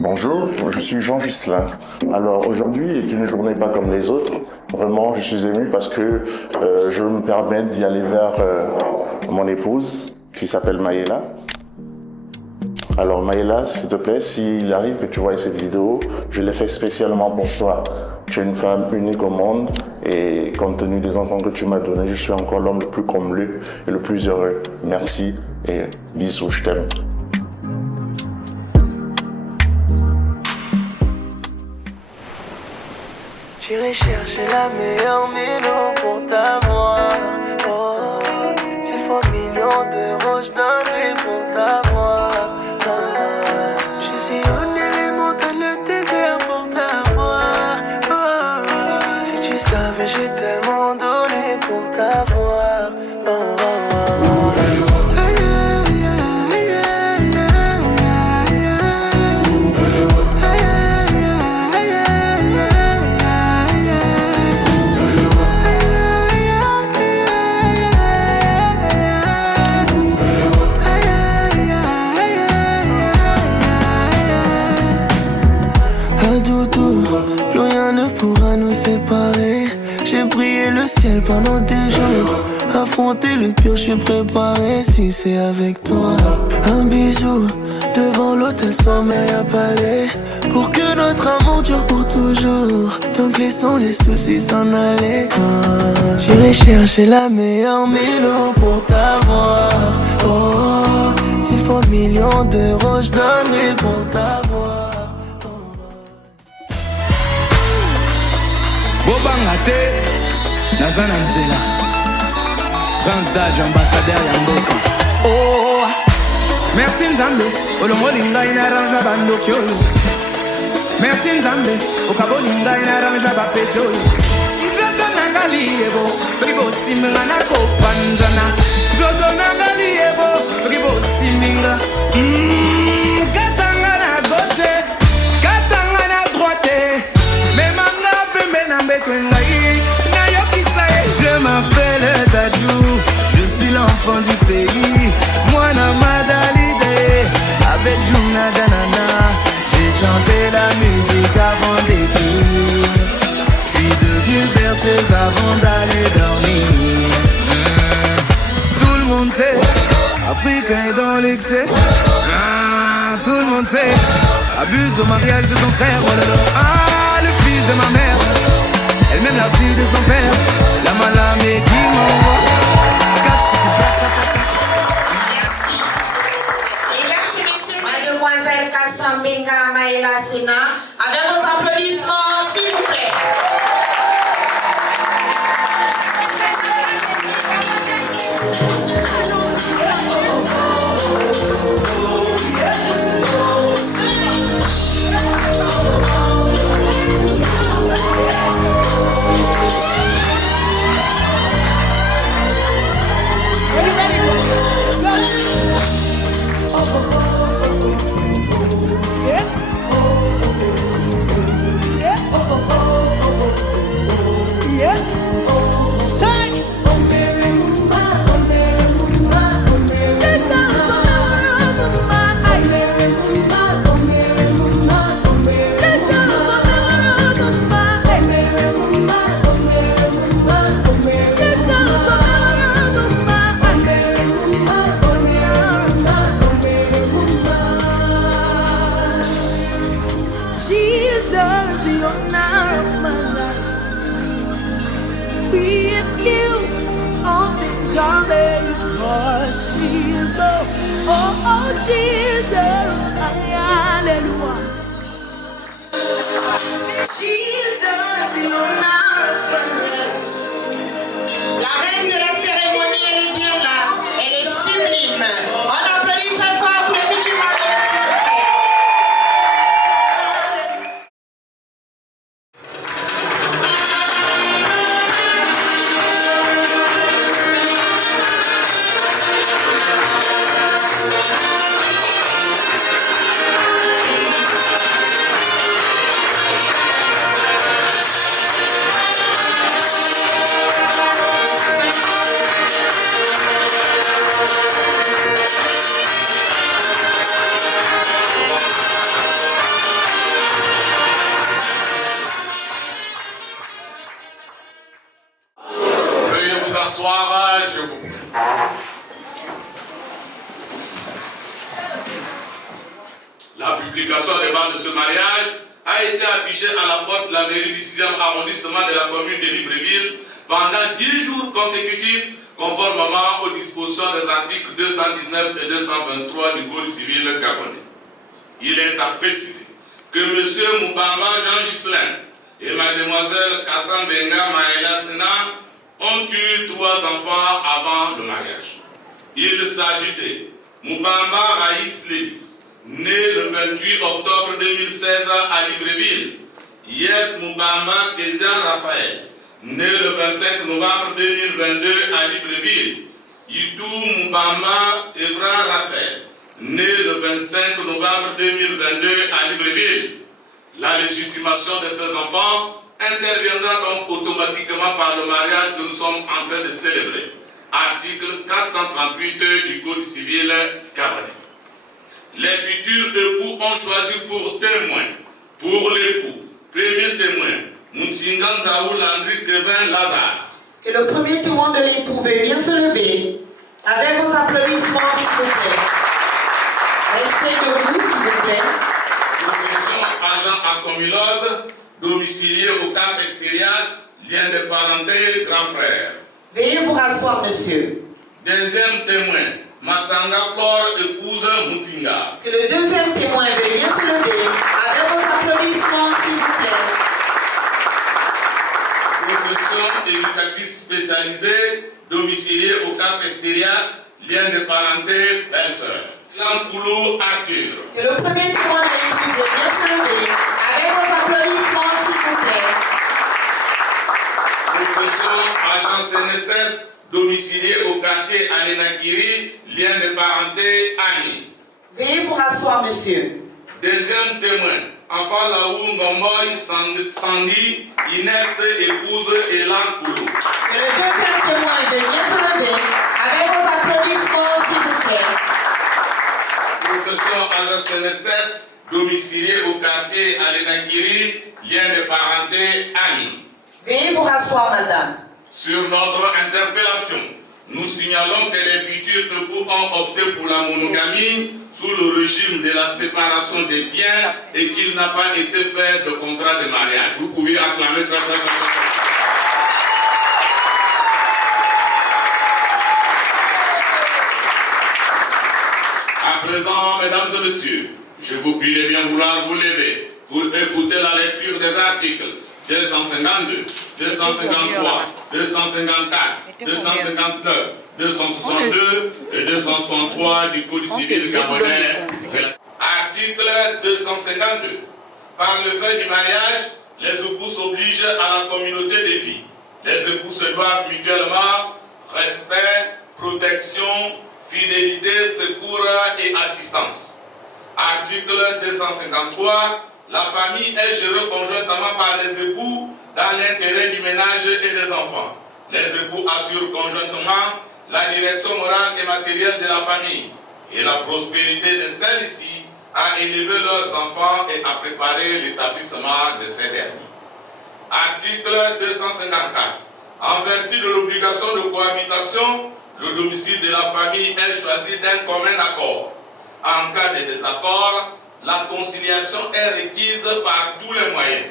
Bonjour, je suis Jean Ghislain. Alors aujourd'hui est une journée pas comme les autres. Vraiment, je suis ému parce que je me permets d'y aller vers mon épouse qui s'appelle Maëla. Alors Maëla, s'il te plaît, s'il arrive que tu vois cette vidéo, je l'ai fait spécialement pour toi. Tu es une femme unique au monde et compte tenu des enfants que tu m'as donnés, je suis encore l'homme le plus comblé et le plus heureux. Merci et bisous, je t'aime. J'irai chercher la meilleure mélo pour t'avoir. Oh, s'il faut millions d'euros, je donnerai pour t'avoir. Oh, j'ai sillonné les montagnes, le désert pour t'avoir. Oh, si tu savais, j'ai tellement donné pour t'avoir. Oh, oh, oh. Plus rien ne pourra nous séparer. J'ai prié le ciel pendant des jours. Affronter le pire, je suis préparé si c'est avec toi. Un bisou devant l'hôtel sommeil à Palais. Pour que notre amour dure pour toujours. Donc laissons les soucis s'en aller. J'irai chercher la meilleure mélo pour t'avoir. Oh, s'il faut millions d'euros, je donnerai pour t'avoir. Bobangate, Nazana Nzela, Prince Daj, ambassadeur Yamboka. Oh, merci Nzambe, Olomolinga inaranja bandokyo. Merci Nzambe, Okabolinga inaranja bapetyo. Zoto nangaliebo, sokibo simanga kopanzana. Zoto nangaliebo, sokibo siminga. Katanga na gauche, katanga na droite. Je m'appelle Dadou, je suis l'enfant du pays. Moi Madalide, avec Juna Danana, j'ai chanté la musique avant d'écrire. Je suis devenu berceuse avant d'aller dormir. Tout le monde sait, Africain est dans l'excès. Tout le monde sait, abuse au mariage de ton frère. Le fils de ma mère, elle même la fille de son père. La malamé qui m'envoie. Merci. Et merci messieurs, mademoiselle Kassambenga Maëla Sena. Avec vos applaudissements, s'il vous plaît. La reine de la cérémonie, elle est bien là. Elle est sublime. On applaudit très fort pour le futur mariage. s'asseoir, je vous prie. La publication des bandes de ce mariage a été affichée à la porte de la mairie du 6e arrondissement de la commune de Libreville pendant 10 jours consécutifs, conformément aux dispositions des articles 219 et 223 du Code civil gabonais. Il est à préciser que M. Moubamba Jean Ghislain et Mlle Kassambenga Maëla Sena ont eu 3 enfants avant le mariage. Il s'agit de Moubamba Raïs Lévis, né le 28 octobre 2016 à Libreville. Yes Moubamba Kezia Raphaël, né le 25 novembre 2022 à Libreville. Yitou Moubamba Evra Raphaël, né le 25 novembre 2022 à Libreville. La légitimation de ces enfants interviendra donc automatiquement par le mariage que nous sommes en train de célébrer. Article 438 du Code civil gabonais. Les futurs époux ont choisi pour témoin, pour l'époux, premier témoin, Moutingan Zaoul André Kevin Lazare. Que le premier témoin de l'époux veuille bien se lever. Avec vos applaudissements, s'il vous plaît. Restez debout, s'il vous plaît. Profession agent accomulode, domicilié au Cap Expérias, lien de parenté, grand frère. Veuillez vous rasseoir, monsieur. Deuxième témoin, Matsanga Flore, épouse Moutinga. Que le deuxième témoin veuille bien se lever. Avec vos applaudissements, s'il vous plaît. Profession éducatrice spécialisée, domiciliée au Cap Expérias, lien de parenté, belle-sœur. Lankoulou Arthur. Que le premier témoin de l'épouse veuille bien se lever. Avec vos applaudissements, s'il vous plaît. Profession agent CNSS, domicilié au quartier Alenakiri, lien de parenté Annie. Veuillez vous rasseoir, monsieur. Deuxième témoin, enfant Laou Ngomboy Sandy, Inès, épouse Elan Koulou. Que le deuxième témoin veuille bien se lever. Avec vos applaudissements, s'il vous plaît. Profession agent CNSS, domicilié au quartier Alenakiri, lien de parenté Annie. Veuillez vous rasseoir, madame. Sur notre interpellation, nous signalons que les futurs époux ont opté pour la monogamie sous le régime de la séparation des biens et qu'il n'a pas été fait de contrat de mariage. Vous pouvez acclamer très très très. À présent, mesdames et messieurs, je vous prie de bien vouloir vous lever pour écouter la lecture des articles 252, 253, 254, 259, 262 et 263 du Code civil gabonais. Article 252. Par le fait du mariage, les époux s'obligent à la communauté de vie. Les époux se doivent mutuellement respect, protection, fidélité, secours et assistance. Article 253. La famille est gérée conjointement par les époux dans l'intérêt du ménage et des enfants. Les époux assurent conjointement la direction morale et matérielle de la famille et la prospérité de celle-ci à élever leurs enfants et à préparer l'établissement de ces derniers. Article 254. En vertu de l'obligation de cohabitation, le domicile de la famille est choisi d'un commun accord. En cas de désaccord, la conciliation est requise par tous les moyens.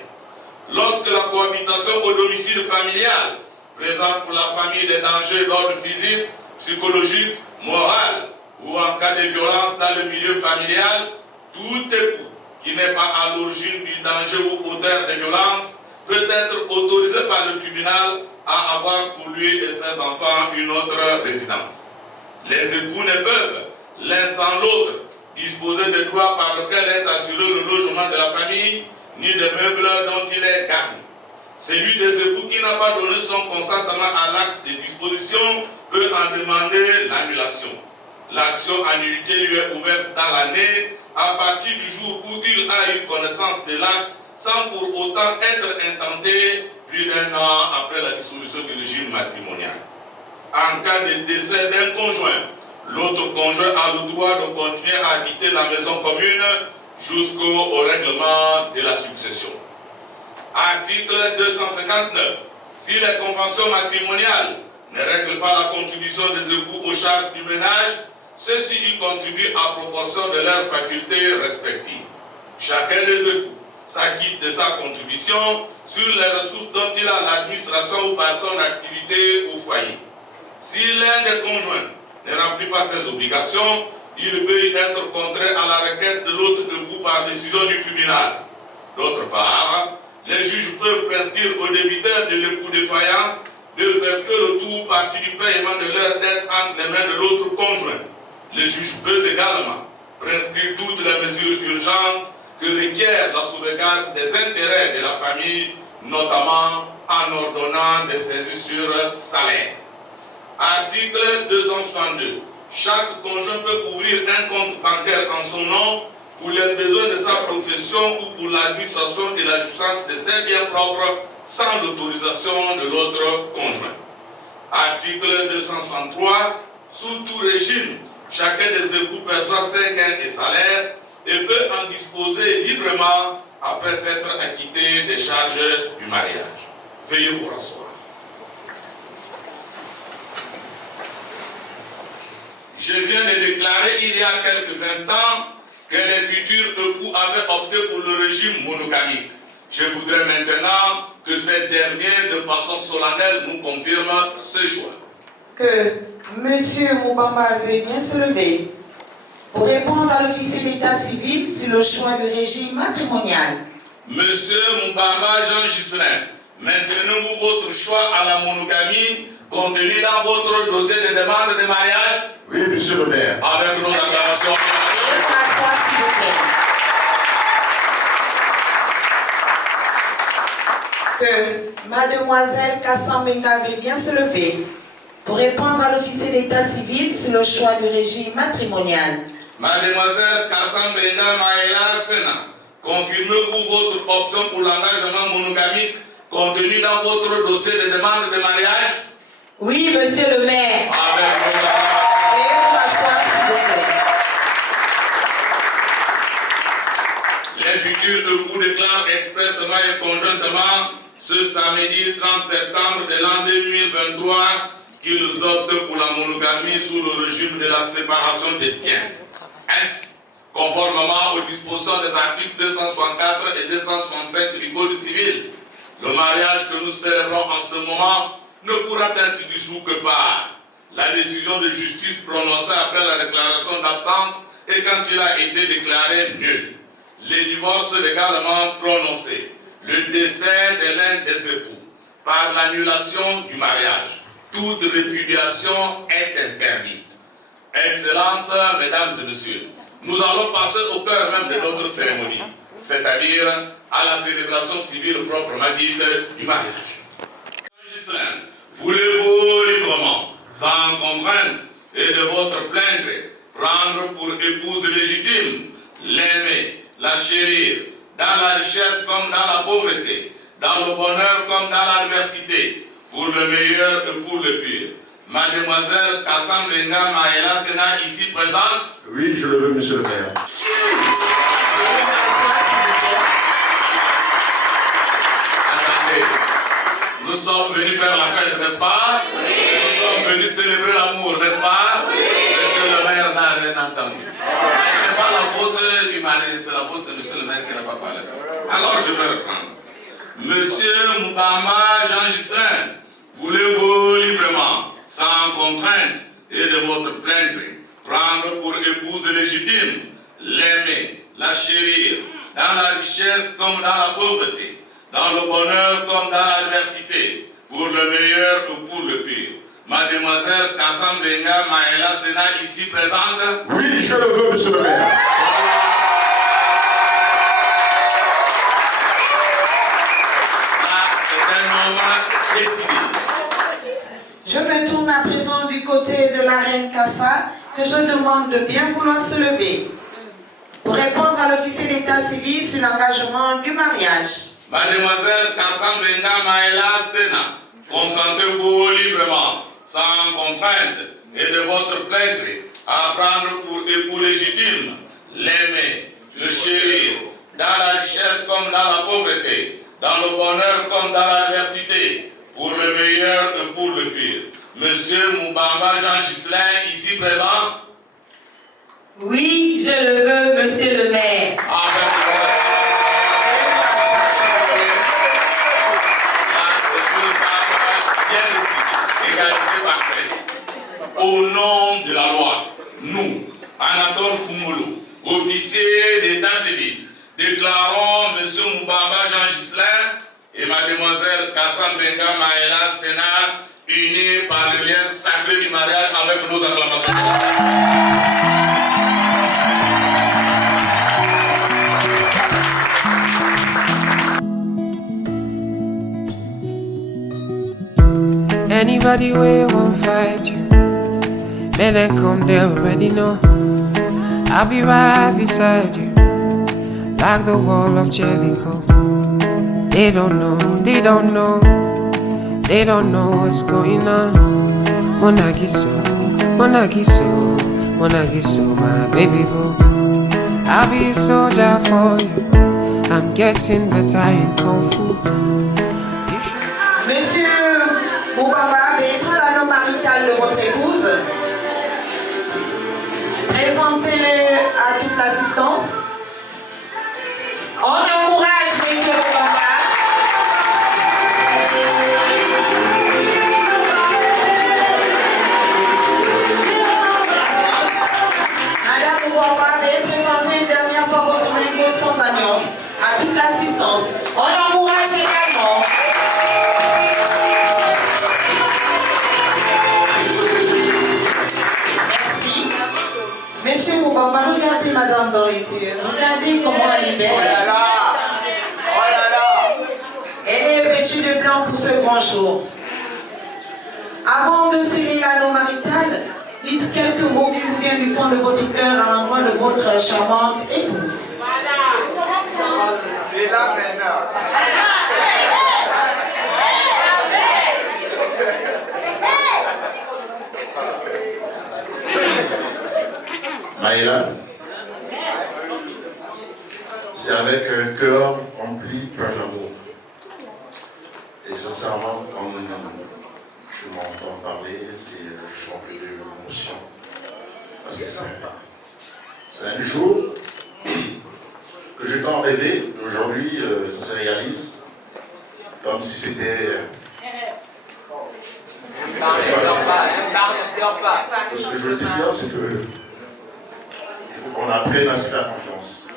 Lorsque la cohabitation au domicile familial présente pour la famille des dangers d'ordre physique, psychologique, moral ou en cas de violence dans le milieu familial, tout époux qui n'est pas à l'origine du danger ou auteur de violence peut être autorisé par le tribunal à avoir pour lui et ses enfants une autre résidence. Les époux ne peuvent, l'un sans l'autre, disposer de droits par lesquels est assuré le logement de la famille, ni de meubles dont il est garni. Celui des époux qui n'a pas donné son consentement à l'acte de disposition peut en demander l'annulation. L'action en nullité lui est ouverte dans l'année à partir du jour où il a eu connaissance de l'acte sans pour autant être intenté plus d'1 an après la dissolution du régime matrimonial. En cas de décès d'un conjoint, l'autre conjoint a le droit de continuer à habiter la maison commune jusqu'au règlement de la succession. Article 259. Si les conventions matrimoniales ne règle pas la contribution des époux aux charges du ménage, ceux-ci y contribuent à proportion de leurs facultés respectives. Chacun des époux s'acquitte de sa contribution sur les ressources dont il a l'administration ou par son activité au foyer. Si l'un des conjoints ne remplit pas ses obligations, il peut y être contraint à la requête de l'autre époux par décision du tribunal. D'autre part, les juges peuvent prescrire aux débiteurs de l'époux défaillant de faire que le tout partie du paiement de leur dette entre les mains de l'autre conjoint. Le juge peut également prescrire toutes les mesures urgentes que requiert la sauvegarde des intérêts de la famille, notamment en ordonnant des saisies sur salaire. Article 262. Chaque conjoint peut ouvrir un compte bancaire en son nom pour les besoins de sa profession ou pour l'administration et la jouissance de ses biens propres sans l'autorisation de l'autre conjoint. Article 263. Sous tout régime, chacun des époux perçoit ses gains et salaires et peut en disposer librement après s'être acquitté des charges du mariage. Veuillez vous rasseoir. Je viens de déclarer il y a quelques instants que les futurs époux avaient opté pour le régime monogamique. Je voudrais maintenant que ces derniers, de façon solennelle, nous confirment ce choix. Que Monsieur Moubamba veuille bien se lever pour répondre à l'officier d'état civil sur le choix du régime matrimonial. Monsieur Moubamba Jean Gislain, maintenez-vous votre choix à la monogamie contenu dans votre dossier de demande de mariage? Oui, monsieur le maire. Avec nos acclamations. Que Mademoiselle Kassambenga veuille bien se lever pour répondre à l'officier d'état civil sur le choix du régime matrimonial. Mademoiselle Kassambenga Maïla Sena, confirmez-vous votre option pour l'engagement monogamique contenu dans votre dossier de demande de mariage? Oui, monsieur le maire. Avec nos acclamations. Veuillez vous asseoir, s'il vous plaît. Les futurs époux déclarent expressément et conjointement ce samedi 30 septembre de l'an 2023 qu'ils optent pour la monogamie sous le régime de la séparation des biens. Ainsi, conformément aux dispositions des articles 264 et 265 du Code civil, le mariage que nous célébrons en ce moment ne pourra être dissous que par la décision de justice prononcée après la déclaration d'absence et quand il a été déclaré nul. Les divorces légalement prononcés, le décès de l'un des époux, par l'annulation du mariage, toute répudiation est interdite. Excellences, mesdames et messieurs, nous allons passer au cœur même de notre cérémonie, c'est-à-dire à la célébration civile proprement dite du mariage. Gislain, voulez-vous librement, sans contrainte et de votre plein gré, prendre pour épouse légitime, l'aimer, la chérir, dans la richesse comme dans la pauvreté, dans le bonheur comme dans l'adversité, pour le meilleur et pour le pire. Mademoiselle Kassambenga Maïla Sena, ici présente. Oui, je le veux, monsieur le maire. Attendez, nous sommes venus faire la fête, n'est-ce pas? Oui. Nous sommes venus célébrer l'amour, n'est-ce pas? Oui. Monsieur le maire n'a rien entendu. Mais ce n'est pas la faute du mari, c'est la faute de monsieur le maire qui n'a pas parlé. Alors je vais reprendre. Monsieur Moubamba Jean Gislain, voulez-vous librement, sans contrainte et de votre plein gré, prendre pour épouse légitime, l'aimer, la chérir, dans la richesse comme dans la pauvreté, dans le bonheur comme dans l'adversité, pour le meilleur ou pour le pire? Mademoiselle Kassambenga Maïla Sena, ici présente. Oui, je le veux, monsieur le maire. Décidé. Je me tourne à présent du côté de la reine Kassa, que je demande de bien vouloir se lever pour répondre à l'officier d'état civil sur l'engagement du mariage. Mademoiselle Kassambenga Maïla Sena, consentez-vous librement, sans contrainte et de votre plein gré, à prendre pour époux légitime, l'aimer, le chérir, dans la richesse comme dans la pauvreté, dans le bonheur comme dans l'adversité, pour le meilleur et pour le pire? Monsieur Moubamba Jean Ghislain, ici présent. Oui, je le veux, monsieur le maire. Au nom de la loi, nous, Anatole Fumolo, officier d'état civil, déclarons M. Moubamba Jean Ghislain et Mademoiselle Kassam Benga Maëla Sénat unis par le lien sacré du mariage avec nos acclamations. Anybody will won't fight you. Man, they come, they already know. I'll be right beside you, like the wall of Jericho. They don't know, they don't know, they don't know what's going on. Monagiso, Monagiso, Monagiso, my baby boo. I'll be a soldier for you. I'm getting better in Kung Fu. Monsieur Moubamba, veuillez prendre l'anneau marital de votre épouse. Présentez-le à toute l'assistance. On encourage monsieur Moubamba. Madame Moubamba, veuillez présenter une dernière fois votre main gauche sans alliance à toute l'assistance. On encourage également. Merci. Monsieur Moubamba, regardez madame dans les yeux. Regardez comment elle est belle. Oh là là! Oh là là! Elle est vêtue de blanc pour ce grand jour. Avant de sceller l'anneau marital, dites quelques mots qui vous viennent du fond de votre cœur à l'endroit de votre charmante épouse. C'est là maintenant. Maëla, c'est avec un cœur rempli plein d'amour. Et sincèrement, quand je m'entends parler, je suis rempli d'émotion. Parce que c'est un jour que j'ai tant rêvé, aujourd'hui ça se réalise, comme si c'était... Ce que je veux te dire, c'est que il faut qu'on apprenne à se faire confiance.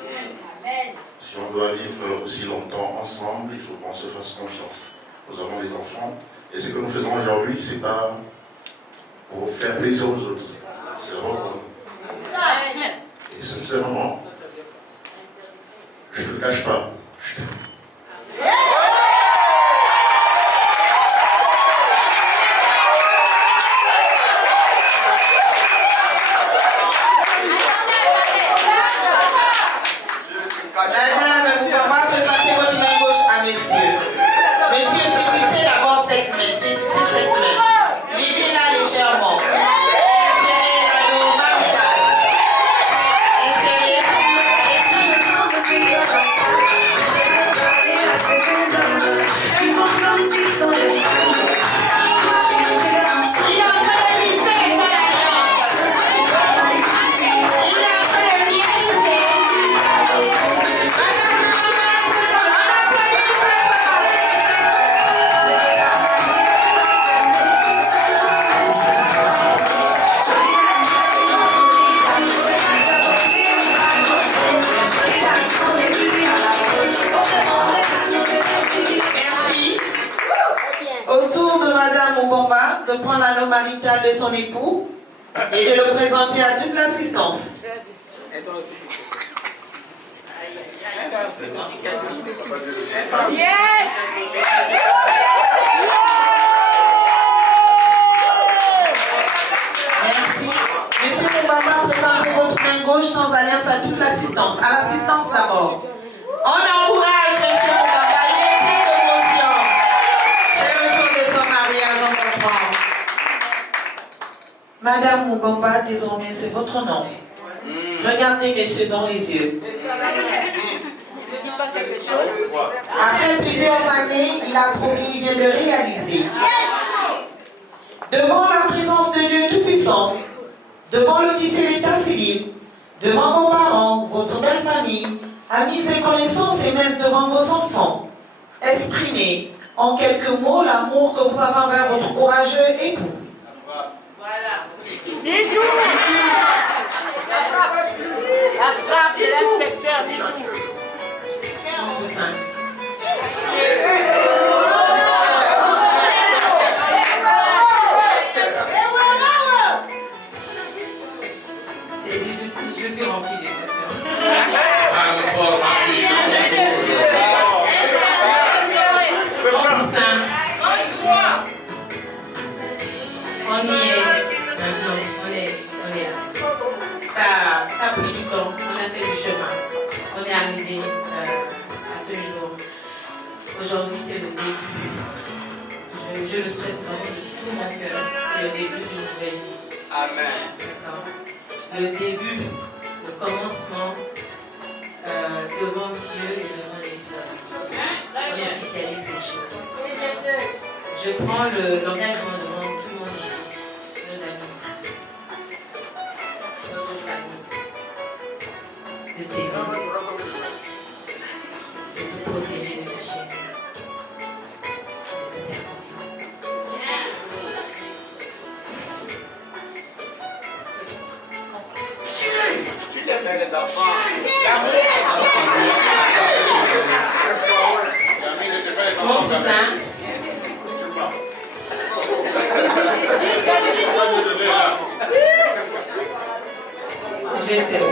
Si on doit vivre aussi longtemps ensemble, il faut qu'on se fasse confiance. Nous avons des enfants, et ce que nous faisons aujourd'hui, c'est pas pour faire plaisir aux autres. C'est vraiment pour nous. Et sincèrement, je ne le cache pas, je t'aime. Madame, vous pouvez présenter votre main gauche à monsieur. Monsieur, saisissez d'abord cette main, saisissez cette main. Levez-la légèrement. Insérez l'anneau marital. Insérez. Il a réalisé son alliance. Il a réalisé. Merci. Autour de Madame Moubamba de prendre l'anneau marital de son époux et de le présenter à toute l'assistance. Merci. Monsieur Moubamba, présentez votre main gauche sans alliance à toute l'assistance. À l'assistance d'abord. On encourage Monsieur Moubamba, il est plein d'émotion. C'est le jour de son mariage, on comprend. Madame Moubamba, désormais c'est votre nom. Regardez monsieur dans les yeux. Après plusieurs années, il a promis, il vient de réaliser. devant la présence de Dieu Tout-Puissant, devant l'officier d'état civil, devant vos parents, votre belle famille, amis et connaissances et même devant vos enfants, exprimez en quelques mots l'amour que vous avez envers votre courageux époux. Voilà. La frappe de l'inspecteur dit tout. Je suis remplie d'émotions. On y est maintenant, on est là. Ça a pris du temps, on a fait du chemin. On est arrivé à ce jour. Aujourd'hui, c'est le début. Je le souhaite vraiment de tout mon cœur. C'est le début d'une nouvelle vie. Amen. D'accord. Le début, le commencement devant Dieu et devant les hommes. On officialise les choses. Je prends l'engagement devant tout le monde ici, nos amis, notre famille, de t'aider, de te protéger de tes chaînes, de te faire confiance. Mon cousin, je t'aime.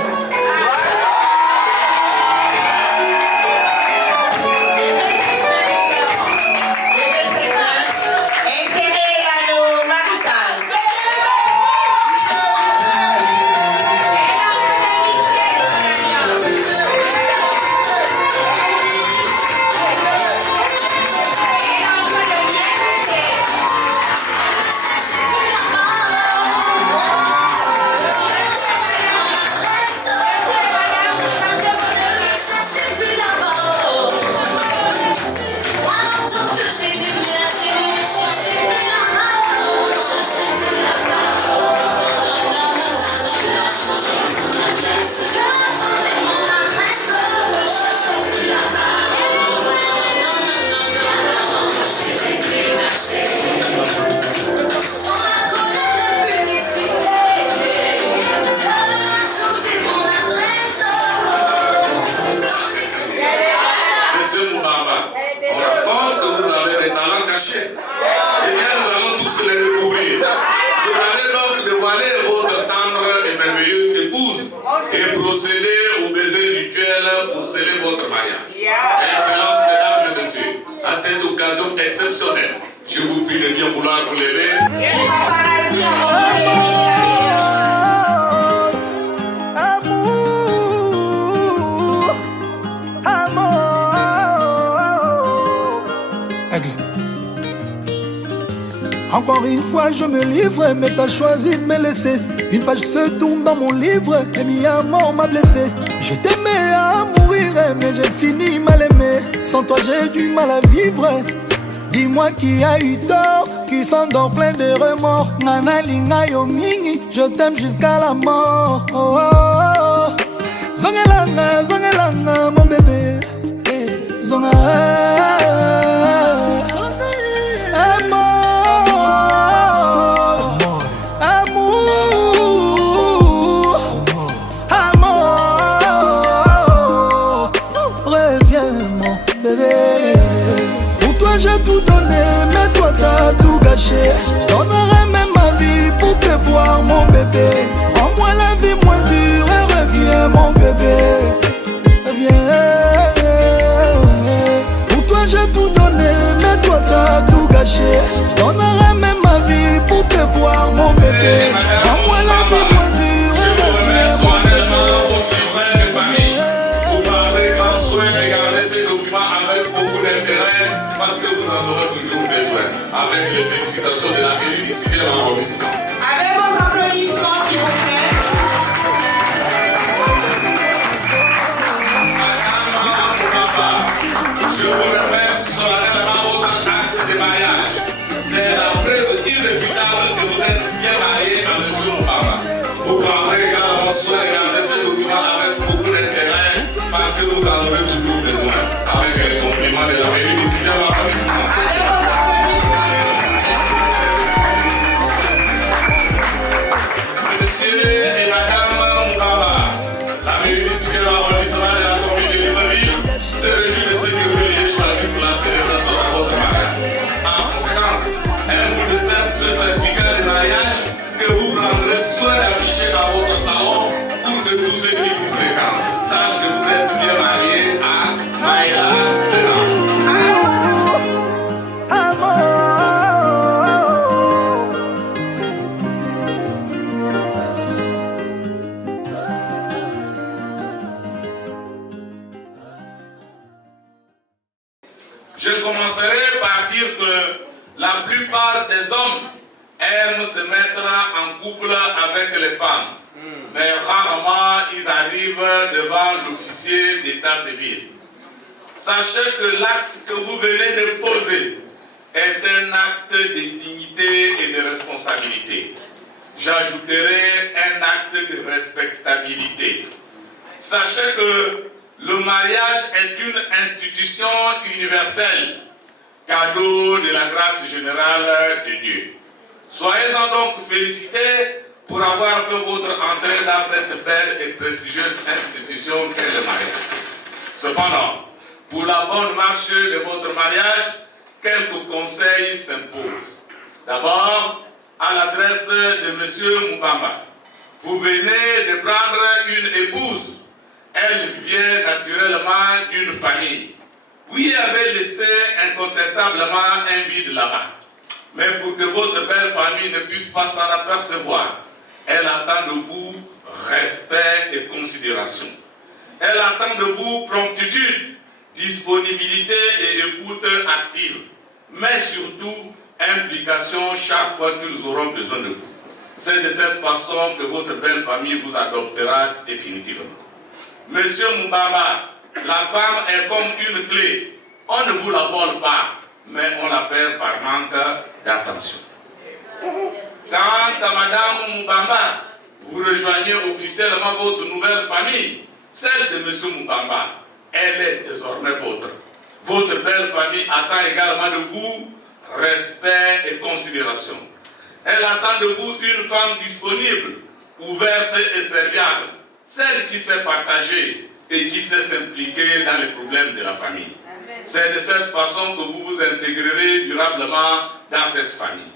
Eh bien, nous allons tous les découvrir. Vous allez donc dévoiler votre tendre et merveilleuse épouse et procéder au baiser rituel pour sceller votre mariage. Excellences, mesdames et messieurs, à cette occasion exceptionnelle, je vous prie de bien vouloir vous lever. Encore une fois je me livre, mais t'as choisi de me laisser. Une page se tourne dans mon livre, et mi amour m'a blessé. Je t'aimais à mourir, mais j'ai fini mal aimé. Sans toi j'ai du mal à vivre. Dis-moi qui a eu tort, qui s'endort plein de remords. Nana linga yo mingi, je t'aime jusqu'à la mort. Oh, oh, oh. Zongelanga, zongelanga mon bébé. Zonga. J'ai tout donné, mais toi t'as tout gâché. Je donnerai même ma vie pour te voir mon bébé. Rends-moi la vie moins dure et reviens mon bébé. Reviens. Pour toi j'ai tout donné, mais toi t'as tout gâché. Je donnerai même ma vie pour te voir mon bébé. Rends-moi la vie moins dure et reviens mon bébé. Vous m'avez en soin de garder ces documents avec beaucoup d'intérêt. Parce que vous en aurez toujours besoin, avec les félicitations de la mairie ici de l'arrondissement. Avec vos applaudissements, s'il vous plaît. Je vous remercie solennellement votre acte de mariage. C'est la preuve irréfutable soit affiché dans votre salon pour que tous ceux qui vous fréquentent sachent que vous êtes bien mariés à Maïla Sénan. Je commencerai par dire que la plupart des hommes aiment se mettre en couple avec les femmes, mais rarement ils arrivent devant l'officier d'état civil. Sachez que l'acte que vous venez de poser est un acte de dignité et de responsabilité. J'ajouterai un acte de respectabilité. Sachez que le mariage est une institution universelle, cadeau de la grâce générale de Dieu. Soyez-en donc félicités pour avoir fait votre entrée dans cette belle et prestigieuse institution qu'est le mariage. Cependant, pour la bonne marche de votre mariage, quelques conseils s'imposent. D'abord, à l'adresse de M. Moubamba, vous venez de prendre une épouse. Elle vient naturellement d'une famille. Puis avait laissé incontestablement un vide là-bas. Mais pour que votre belle famille ne puisse pas s'en apercevoir, elle attend de vous respect et considération. Elle attend de vous promptitude, disponibilité et écoute active. Mais surtout, implication chaque fois qu'ils auront besoin de vous. C'est de cette façon que votre belle famille vous adoptera définitivement. Monsieur Moubamba, la femme est comme une clé. On ne vous la vole pas, mais on la perd par manque d'attention. Quant à Madame Moubamba, vous rejoignez officiellement votre nouvelle famille, celle de Monsieur Moubamba. Elle est désormais vôtre. Votre belle famille attend également de vous respect et considération. Elle attend de vous une femme disponible, ouverte et serviable, celle qui sait partager et qui sait s'impliquer dans les problèmes de la famille. C'est de cette façon que vous vous intégrerez durablement dans cette famille.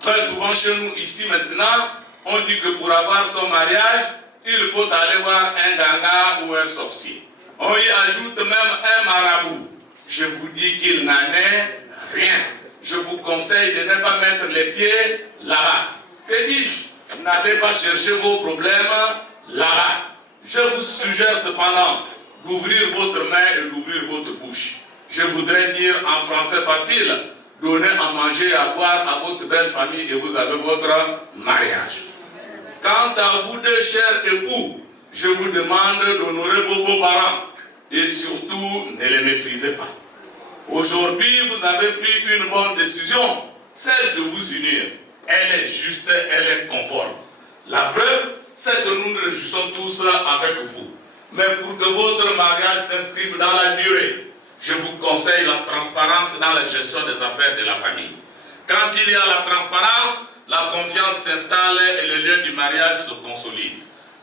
Très souvent chez nous, ici maintenant, on dit que pour avoir son mariage, il faut aller voir un ganga ou un sorcier. On y ajoute même un marabout. Je vous dis qu'il n'en est rien. Je vous conseille de ne pas mettre les pieds là-bas. Que dis-je? N'allez pas chercher vos problèmes là-bas. Je vous suggère cependant d'ouvrir votre main et d'ouvrir votre bouche. Je voudrais dire en français facile, donnez à manger et à boire à votre belle famille et vous avez votre mariage. Quant à vous deux chers époux, je vous demande d'honorer vos beaux-parents et surtout ne les méprisez pas. Aujourd'hui, vous avez pris une bonne décision, celle de vous unir. Elle est juste, elle est conforme. La preuve, c'est que nous nous réjouissons tous avec vous. Mais pour que votre mariage s'inscrive dans la durée, je vous conseille la transparence dans la gestion des affaires de la famille. Quand il y a la transparence, la confiance s'installe et le lien du mariage se consolide.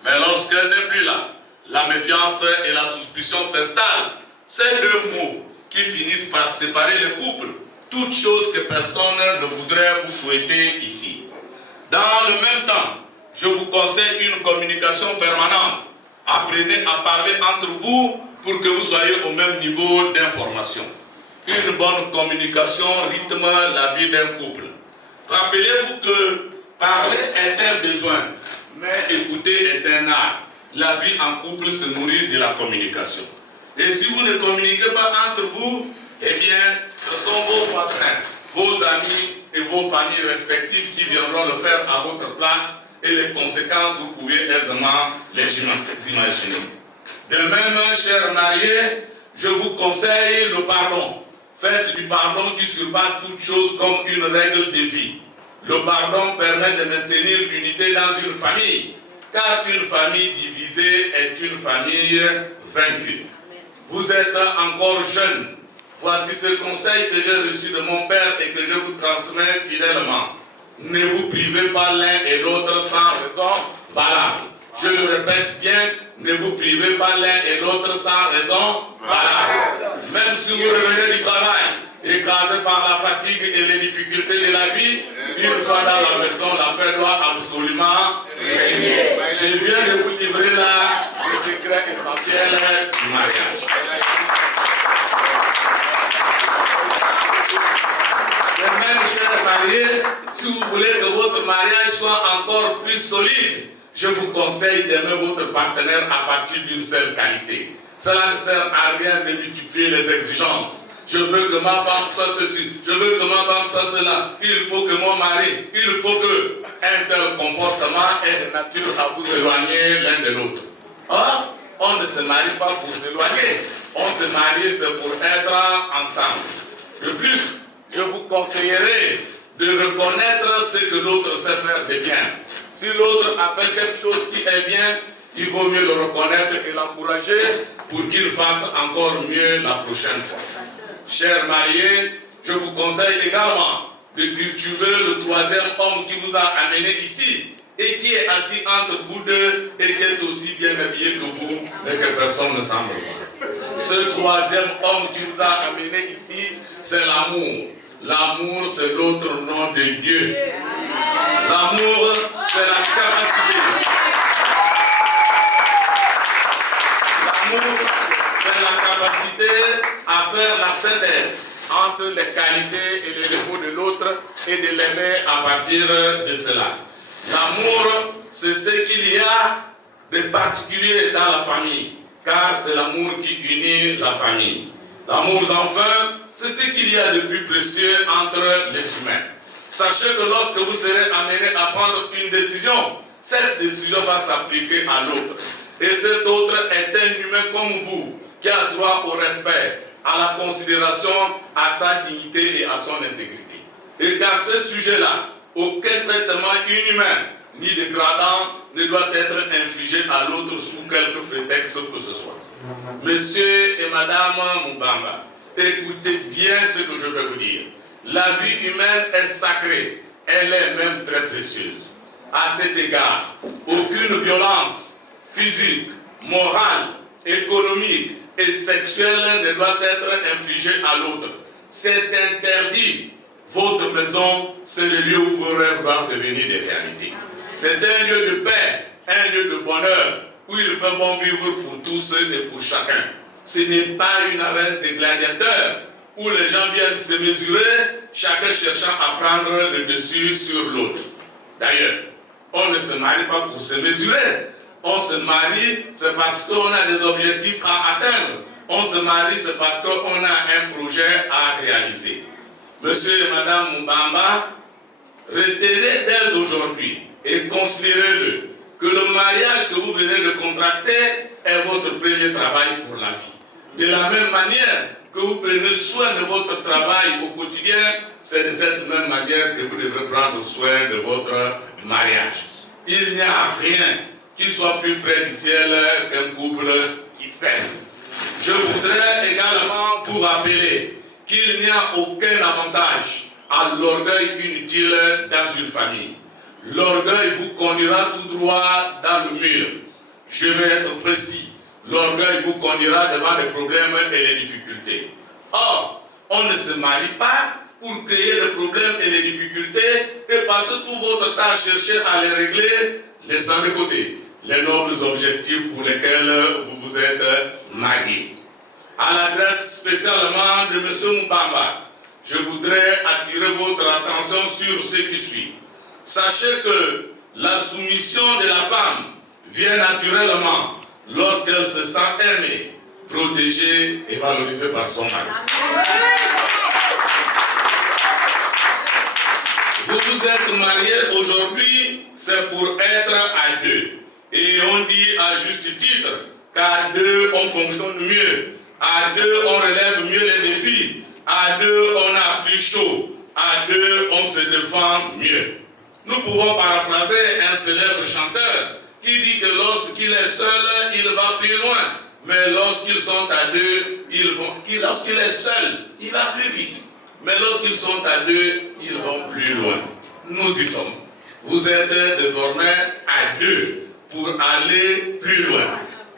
Mais lorsqu'elle n'est plus là, la méfiance et la suspicion s'installent. C'est deux mots qui finissent par séparer le couple, toutes choses que personne ne voudrait vous souhaiter ici. Dans le même temps, je vous conseille une communication permanente. Apprenez à parler entre vous pour que vous soyez au même niveau d'information. Une bonne communication rythme la vie d'un couple. Rappelez-vous que parler est un besoin, mais écouter est un art. La vie en couple se nourrit de la communication. Et si vous ne communiquez pas entre vous, eh bien, ce sont vos patrons, vos amis et vos familles respectives qui viendront le faire à votre place et les conséquences, vous pouvez aisément les imaginer. De même, chers mariés, je vous conseille le pardon. Faites du pardon qui surpasse toute chose comme une règle de vie. Le pardon permet de maintenir l'unité dans une famille, car une famille divisée est une famille vaincue. Vous êtes encore jeune. Voici ce conseil que j'ai reçu de mon père et que je vous transmets fidèlement. Ne vous privez pas l'un et l'autre sans raison valable. Je le répète bien, ne vous privez pas l'un et l'autre sans raison valable. Même si vous revenez du travail écrasé par la fatigue et les difficultés de la vie, une fois dans la maison, la paix doit absolument régner. Je viens de vous livrer là le secret essentiel du mariage. Même chers mariés, si vous voulez que votre mariage soit encore plus solide, je vous conseille d'aimer votre partenaire à partir d'une seule qualité. Cela ne sert à rien de multiplier les exigences. Je veux que ma femme soit ceci, je veux que ma femme soit cela. Il faut que mon mari, il faut que un tel comportement est de nature à vous éloigner l'un de l'autre. Or, on ne se marie pas pour s'éloigner. On se marie, c'est pour être ensemble. De plus, je vous conseillerais de reconnaître ce que l'autre sait faire de bien. Si l'autre a fait quelque chose qui est bien, il vaut mieux le reconnaître et l'encourager pour qu'il fasse encore mieux la prochaine fois. Chers mariés, je vous conseille également de cultiver le troisième homme qui vous a amené ici et qui est assis entre vous deux et qui est aussi bien habillé que vous, mais que personne ne semble pas. Ce troisième homme qui vous a amené ici, c'est l'amour. L'amour, c'est l'autre nom de Dieu. L'amour, c'est la capacité. L'amour, c'est la capacité à faire la synthèse entre les qualités et les défauts de l'autre et de l'aimer à partir de cela. L'amour, c'est ce qu'il y a de particulier dans la famille, car c'est l'amour qui unit la famille. L'amour, enfin, c'est ce qu'il y a de plus précieux entre les humains. Sachez que lorsque vous serez amené à prendre une décision, cette décision va s'appliquer à l'autre. Et cet autre est un humain comme vous, qui a droit au respect, à la considération, à sa dignité et à son intégrité. Et qu'à ce sujet-là, aucun traitement inhumain ni dégradant ne doit être infligé à l'autre sous quelque prétexte que ce soit. Monsieur et Madame Mubamba, écoutez bien ce que je vais vous dire. La vie humaine est sacrée, elle est même très précieuse. À cet égard, aucune violence physique, morale, économique et sexuelle ne doit être infligée à l'autre. C'est interdit. Votre maison, c'est le lieu où vos rêves doivent devenir des réalités. C'est un lieu de paix, un lieu de bonheur, où il fait bon vivre pour tous et pour chacun. Ce n'est pas une arène de gladiateurs, où les gens viennent se mesurer, chacun cherchant à prendre le dessus sur l'autre. D'ailleurs, on ne se marie pas pour se mesurer. On se marie, c'est parce qu'on a des objectifs à atteindre. On se marie, c'est parce qu'on a un projet à réaliser. Monsieur et Madame Mubamba, retenez dès aujourd'hui et considérez-le que le mariage que vous venez de contracter est votre premier travail pour la vie. De la même manière que vous prenez soin de votre travail au quotidien, c'est de cette même manière que vous devrez prendre soin de votre mariage. Il n'y a rien qui soit plus près du ciel qu'un couple qui s'aime. Je voudrais également vous rappeler qu'il n'y a aucun avantage à l'orgueil inutile dans une famille. L'orgueil vous conduira tout droit dans le mur. Je vais être précis. L'orgueil vous conduira devant les problèmes et les difficultés. Or, on ne se marie pas pour créer les problèmes et les difficultés et passer tout votre temps à chercher à les régler, laissant de côté les nobles objectifs pour lesquels vous vous êtes mariés. À l'adresse spécialement de M. Mubamba, je voudrais attirer votre attention sur ce qui suit. Sachez que la soumission de la femme vient naturellement lorsqu'elle se sent aimée, protégée et valorisée par son mari. Vous vous êtes mariés aujourd'hui, c'est pour être à deux. Et on dit à juste titre qu'à deux on fonctionne mieux, à deux on relève mieux les défis, à deux on a plus chaud, à deux on se défend mieux. Nous pouvons paraphraser un célèbre chanteur qui dit que lorsqu'il est seul, il va plus loin. Mais lorsqu'ils sont à deux, lorsqu'il est seul, il va plus vite. Mais lorsqu'ils sont à deux, ils vont plus loin. Nous y sommes. Vous êtes désormais à deux pour aller plus loin.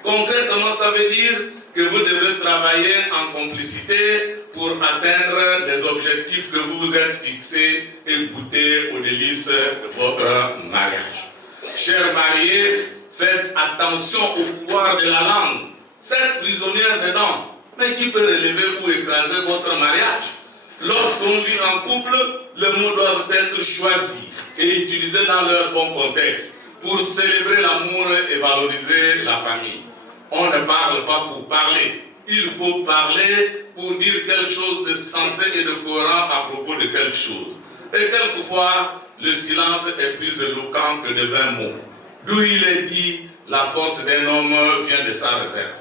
Concrètement, ça veut dire que vous devrez travailler en complicité pour atteindre les objectifs que vous vous êtes fixés et goûter aux délices de votre mariage. Chers mariés, faites attention au pouvoir de la langue. Cette prisonnière dedans, mais qui peut relever ou écraser votre mariage? Lorsqu'on vit en couple, les mots doivent être choisis et utilisés dans leur bon contexte pour célébrer l'amour et valoriser la famille. On ne parle pas pour parler. Il faut parler pour dire quelque chose de sensé et de cohérent à propos de quelque chose. Et quelquefois, le silence est plus éloquent que de 20 mots. D'où il est dit, la force d'un homme vient de sa réserve.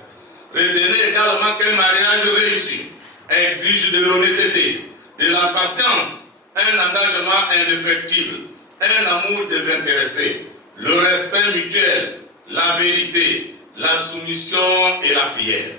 Retenez également qu'un mariage réussi exige de l'honnêteté, de la patience, un engagement indéfectible, un amour désintéressé, le respect mutuel, la vérité, la soumission et la prière.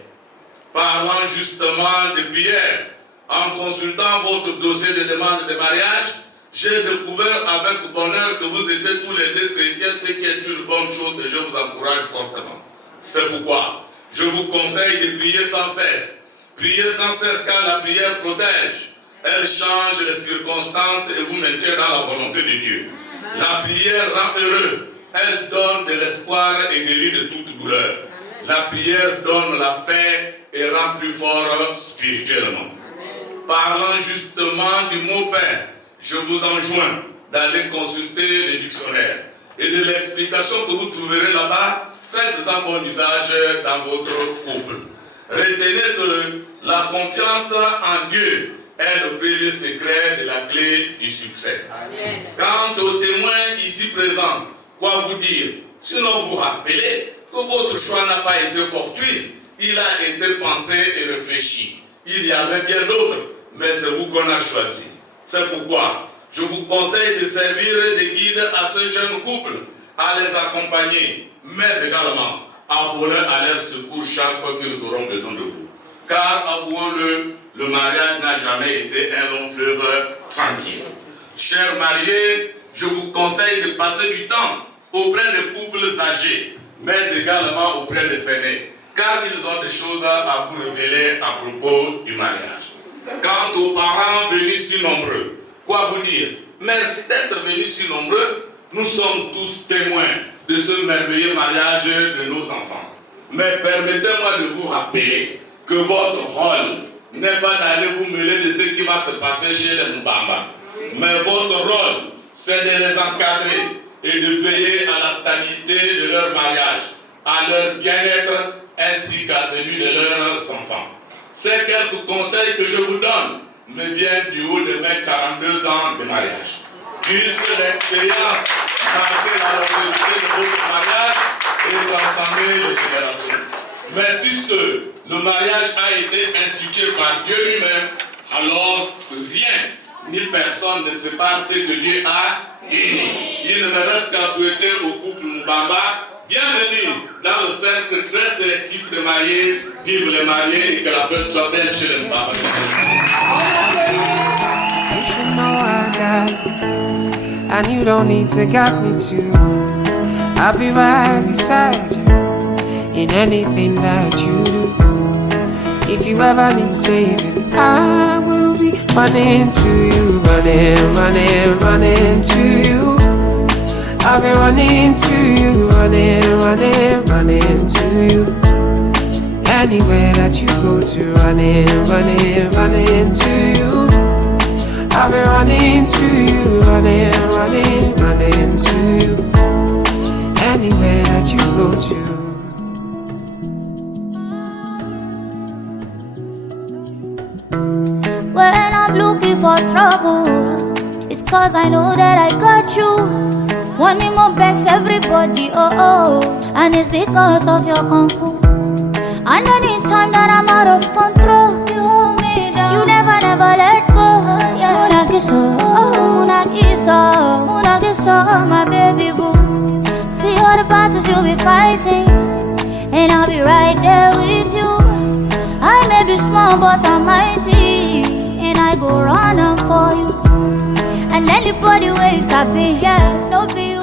Parlant justement de prière, en consultant votre dossier de demande de mariage, j'ai découvert avec bonheur que vous étiez tous les deux chrétiens, ce qui est une bonne chose et je vous encourage fortement. C'est pourquoi je vous conseille de prier sans cesse. Priez sans cesse car la prière protège. Elle change les circonstances et vous maintient dans la volonté de Dieu. La prière rend heureux. Elle donne de l'espoir et guérit de toute douleur. La prière donne la paix et rend plus fort spirituellement. Parlant justement du mot paix, je vous enjoins d'aller consulter le dictionnaire et de l'explication que vous trouverez là-bas, faites-en bon usage dans votre couple. Retenez que la confiance en Dieu est le prélude secret de la clé du succès. Quant aux témoins ici présents, quoi vous dire? Sinon vous rappelez que votre choix n'a pas été fortuit, il a été pensé et réfléchi. Il y avait bien d'autres, mais c'est vous qu'on a choisi. C'est pourquoi je vous conseille de servir de guide à ce jeune couple, à les accompagner, mais également à voler à leur secours chaque fois qu'ils auront besoin de vous. Car, avouons-le, le mariage n'a jamais été un long fleuve tranquille. Chers mariés, je vous conseille de passer du temps auprès des couples âgés, mais également auprès des aînés, car ils ont des choses à vous révéler à propos du mariage. Quant aux parents venus si nombreux, quoi vous dire? Merci d'être venus si nombreux. Nous sommes tous témoins de ce merveilleux mariage de nos enfants. Mais permettez-moi de vous rappeler que votre rôle n'est pas d'aller vous mêler de ce qui va se passer chez les Mbamba. Mais votre rôle, c'est de les encadrer et de veiller à la stabilité de leur mariage, à leur bien-être ainsi qu'à celui de leurs enfants. Ces quelques conseils que je vous donne me viennent du haut de mes 42 ans de mariage. Puisque l'expérience marque la longévité de votre mariage et transcender les générations. Mais puisque le mariage a été institué par Dieu lui-même, alors que rien ni personne ne sépare ce que Dieu a uni. Il ne me reste qu'à souhaiter au couple Mbamba bienvenue dans le cercle très sélectif de mariés. Vive les mariés et que la fête soit belle chez les Mbamba. You should know I got you, and you don't need to guide me too. I'll be right beside you in anything that you do. If you ever need saving, I will be running to you, running to you. I'll be running to you, running to you. Anywhere that you go to, running to you. I'll be running to you, running to you. Anywhere that you go to. When I'm looking for trouble, it's cause I know that I got you. Wanting my best, everybody, and it's because of your kung fu. And anytime that I'm out of control, you hold me down. You never let go. Yeah. Una my baby boo. See all the battles you'll be fighting, and I'll be right there with you. I may be small but I'm mighty, and I go running for you. And anybody wakes up in here, no be you.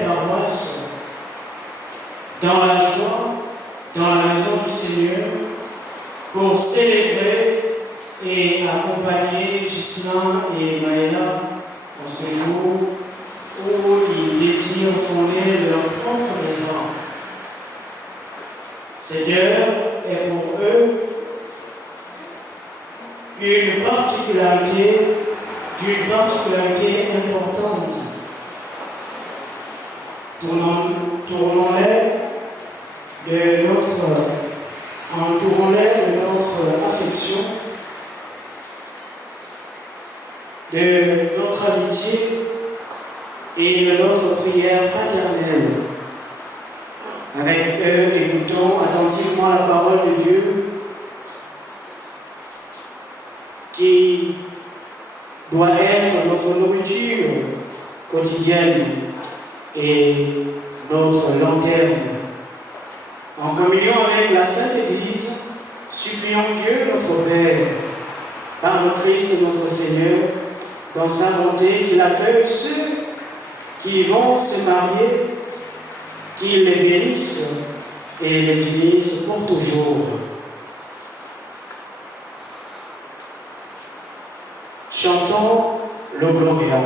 belle paroisse, dans la joie, dans la maison du Seigneur, pour célébrer et accompagner Ghislain et Maëla en ce jour où ils désirent fonder leur propre maison. Cette heure est pour eux d'une particularité importante. Entourons-les de notre affection, de notre amitié et de notre prière fraternelle. Avec eux, écoutons attentivement la parole de Dieu qui doit être notre nourriture quotidienne et notre lanterne. En communion avec la Sainte Église, supplions Dieu notre Père, par le Christ notre Seigneur, dans sa bonté, qu'il accueille ceux qui vont se marier, qu'il les bénisse et les unisse pour toujours. Chantons le Gloria.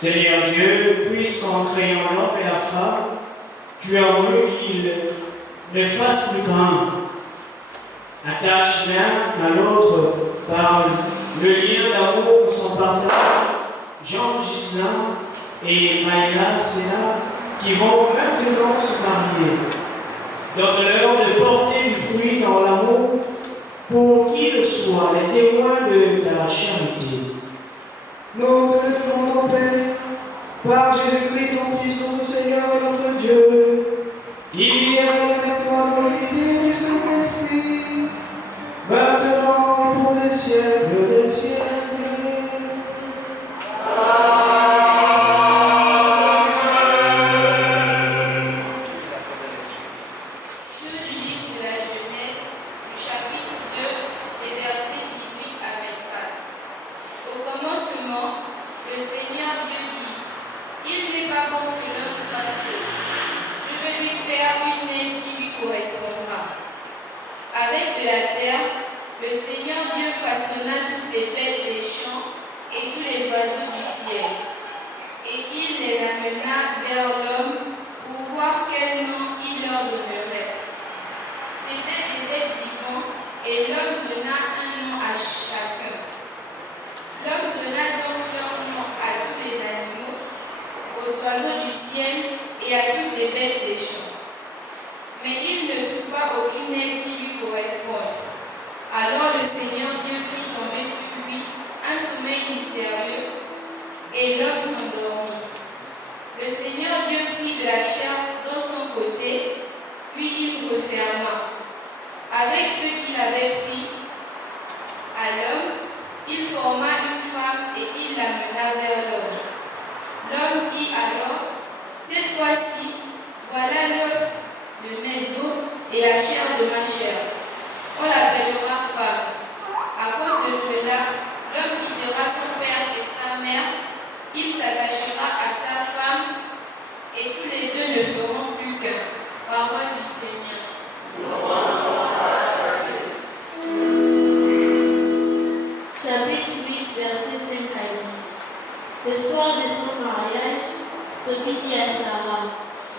Seigneur Dieu, puisqu'en créant l'homme et la femme, tu as voulu qu'ils ne fassent plus grand. Attache l'un à l'autre par le lien d'amour que sont partagés Jean Ghislain et Maëla Sénat qui vont maintenant se marier. Donne-leur de porter du fruit dans l'amour pour qu'ils soient les témoins de ta charité. Nous te demandons ton Père, par Jésus-Christ, ton Fils, notre Seigneur et notre Dieu, qui est avec toi dans l'unité du Saint-Esprit, maintenant et pour les siècles des siècles. commencement, le Seigneur Dieu dit, il n'est pas bon que l'homme soit seul. Je vais lui faire une aide qui lui correspondra. Avec de la terre, le Seigneur Dieu façonna toutes les bêtes des champs et tous les oiseaux du ciel. Et il les amena vers l'homme pour voir quel nom il leur donnerait. C'étaient des êtres vivants et l'homme donna un nom à chacun. L'homme donna donc leur nom à tous les animaux, aux oiseaux du ciel et à toutes les bêtes des champs. Mais il ne trouva aucune aide qui lui corresponde. Alors le Seigneur Dieu fit tomber sur lui un sommeil mystérieux et l'homme s'endormit. Le Seigneur Dieu prit de la chair dans son côté, puis il referma. Avec ce qu'il avait pris à l'homme, il forma une femme et il l'amena vers l'homme. L'homme dit alors, cette fois-ci, voilà l'os de mes os et la chair de ma chair. On l'appellera femme. À cause de cela, l'homme quittera son père et sa mère, il s'attachera à sa femme et tous les deux ne feront plus qu'un. Parole du Seigneur. Chapitre 8, versets 5 à 10. Le soir de son mariage, Tobie dit à Sarah,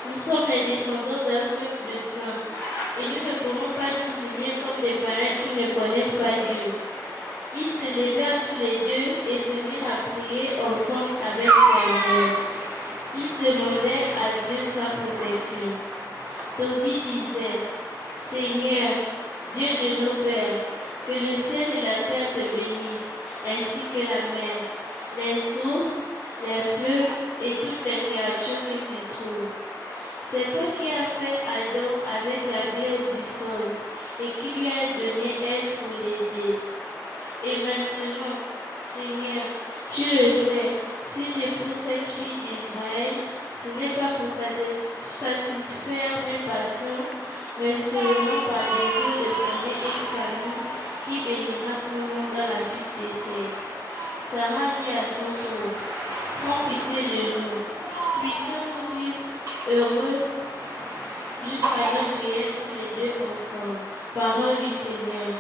nous sommes les descendants d'un peuple de saints, et nous ne pourrons pas nous unir comme des païens qui ne connaissent pas Dieu. Ils se levèrent tous les deux et se mirent à prier ensemble avec ferveur. Ils demandaient à Dieu sa protection. Tobie disait, Seigneur, Dieu de nos pères, que le ciel et la terre te bénissent, ainsi que la mer, les sources, les fleuves et toutes les créatures qui s'y trouvent. C'est toi qui as fait Adam avec la glaise du sol et qui lui a donné aide pour l'aider. Et maintenant, Seigneur, tu le sais, si j'épouse cette fille d'Israël, ce n'est pas pour satisfaire mes passions, mais seulement par désir de fonder une famille qui bénira tout le monde dans la suite des siècles. Sarah dit à son tour, prends pitié de nous, puissions-nous vivre heureux jusqu'à notre vieillesse tous les deux ensemble. Parole du Seigneur.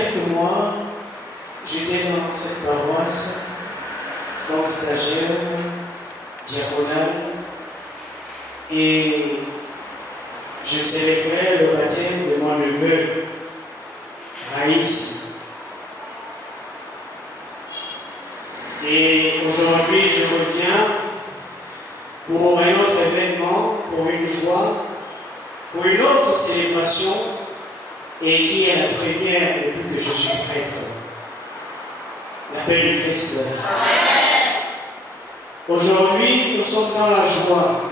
quelques mois, j'étais dans cette paroisse, comme stagiaire, diaconale, et je célébrais le baptême de mon neveu, Raïs. Et aujourd'hui, je reviens pour un autre événement, pour une joie, pour une autre célébration, et qui est la première depuis que je suis prêtre. L'appel du Christ. Aujourd'hui, nous sommes dans la joie,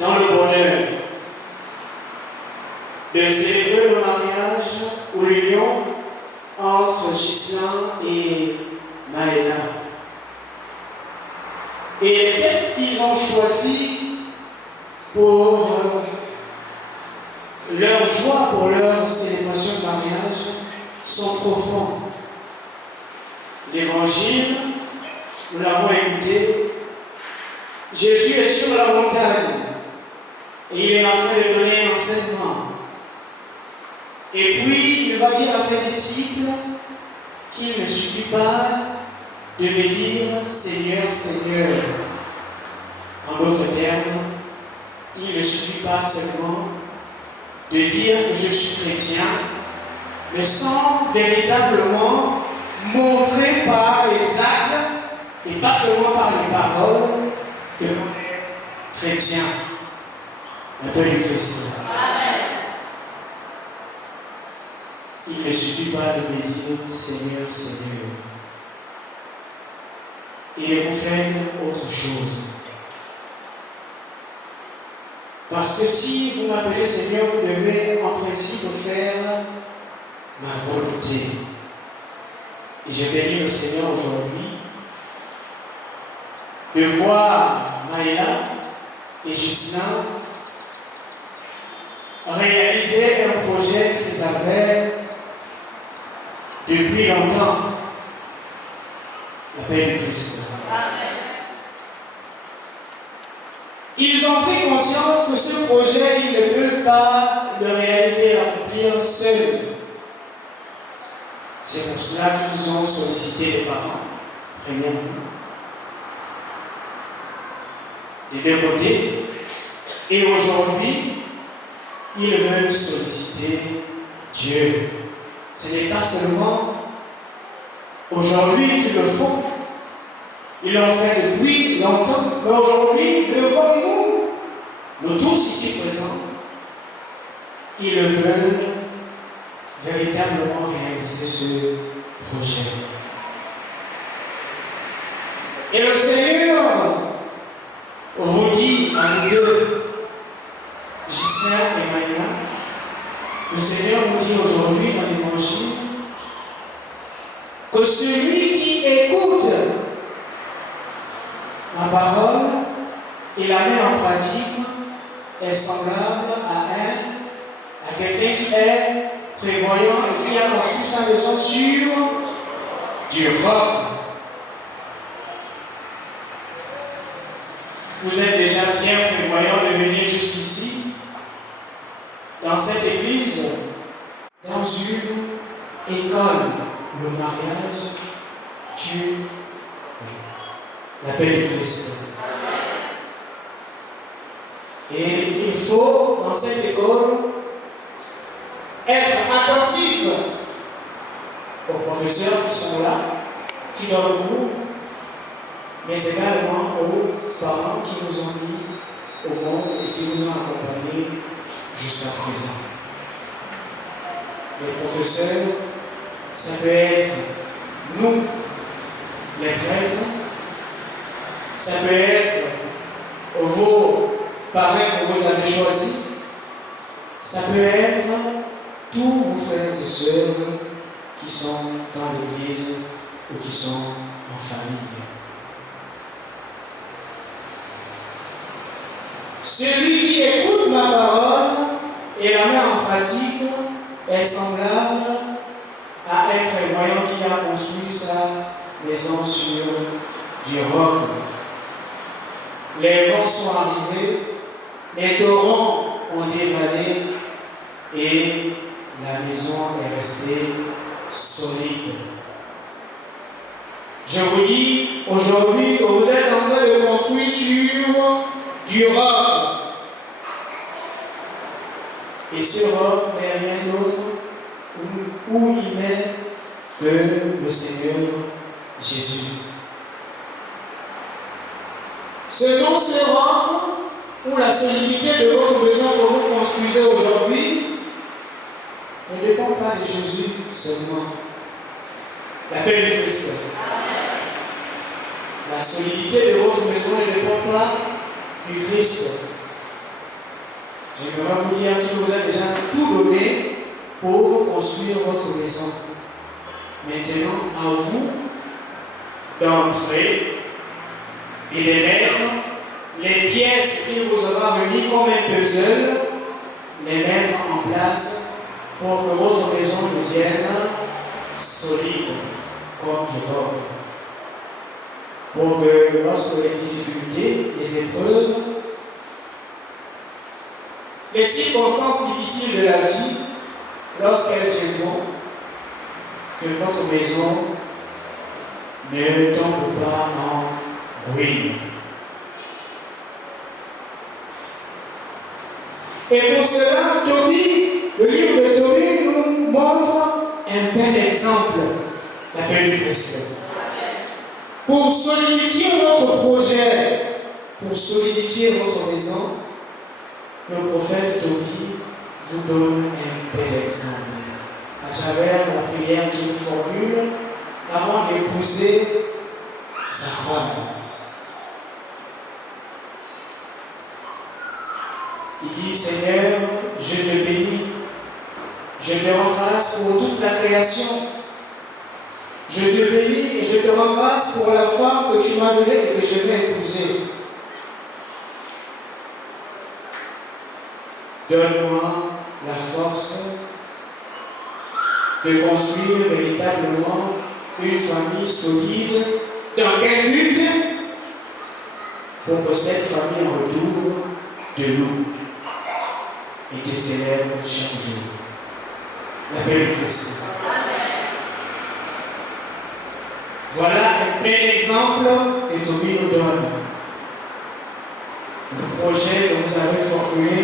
dans le bonheur, de célébrer le mariage ou l'union entre Ghislain et Maëla. Et les textes qu'ils ont choisis pour leur joie, pour leur célébration de mariage, sont profonds. L'évangile, nous l'avons écouté, Jésus est sur la montagne et il est en train de donner un enseignement. Et puis, il va dire à ses disciples qu'il ne suffit pas de me dire Seigneur, Seigneur. En d'autres termes, il ne suffit pas seulement de dire que je suis chrétien, mais sans véritablement montrer par les actes et pas seulement par les paroles que l'on est chrétien. Un peu du Christ. Il ne suffit pas de me dire Seigneur, Seigneur. Et vous faites autre chose. Parce que si vous m'appelez Seigneur, vous devez en principe faire ma volonté. Et j'ai béni le Seigneur aujourd'hui de voir Maëla et Ghislain réaliser un projet qu'ils avaient depuis longtemps. La paix du Christ. Ils ont pris conscience que ce projet, ils ne peuvent pas le réaliser et l'accomplir seuls. C'est pour cela qu'ils ont sollicité les parents, premièrement, des deux côtés. Et aujourd'hui, ils veulent solliciter Dieu. Ce n'est pas seulement aujourd'hui qu'ils le font. Ils l'ont fait depuis longtemps. Mais aujourd'hui, devant nous, nous tous ici présents, ils veulent véritablement réaliser ce projet. Et le Seigneur vous dit à nous deux, Ghislain et Maëla, le Seigneur vous dit aujourd'hui dans l'Évangile que celui qui écoute ma parole et la met en pratique est semblable à quelqu'un qui est prévoyant et qui a construit sa maison sur du roc. Vous êtes déjà bien prévoyant de venir jusqu'ici, dans cette église, dans une école, le mariage, Dieu, la paix du Christ. Et il faut, dans cette école, être attentif aux professeurs qui sont là, qui donnent le cours, mais également aux parents qui vous ont mis au monde et qui vous ont accompagné jusqu'à présent. Les professeurs, ça peut être nous, les prêtres, ça peut être vos parents que vous avez choisis, ça peut être tous vos frères et sœurs qui sont dans l'église ou qui sont en famille. Celui qui écoute ma parole et la met en pratique est semblable à un prévoyant qui a construit sa maison sur du roc. Les vents sont arrivés, les torrents ont dévalé et la maison est restée solide. Je vous dis aujourd'hui que vous êtes en train de construire sur du roc. Et ce roc n'est rien d'autre où il met que le Seigneur Jésus. C'est dans ce roc où la solidité de votre maison que vous construisez aujourd'hui ne dépend pas de Jésus seulement. La paix du Christ. La solidité de votre maison ne dépend pas du Christ. J'aimerais vous dire que vous avez déjà tout donné pour construire votre maison. Maintenant, à vous d'entrer et de mettre les pièces qu'il vous aura remis comme un puzzle, les mettre en place pour que votre maison devienne solide comme du roc. Pour que lorsque les difficultés, les épreuves, les circonstances difficiles de la vie, lorsqu'elles viendront, que votre maison ne tombe pas en ruine. Et pour cela, le livre de Tobie nous montre un bel exemple, la paix du Christ. Pour solidifier votre projet, pour solidifier votre maison, le prophète Tobie vous donne un bel exemple à travers la prière qu'il formule avant d'épouser sa femme. Il dit: Seigneur, je te bénis, je te rends grâce pour toute la création. Je te bénis et je te rends grâce pour la femme que tu m'as donnée et que je vais épouser. Donne-moi la force de construire véritablement une famille solide. Dans quel but? Pour que cette famille en retour de nous et te célèbre chaque jour. La paix du Christ. Voilà un bel exemple que Tobie nous donne. Le projet que vous avez formulé,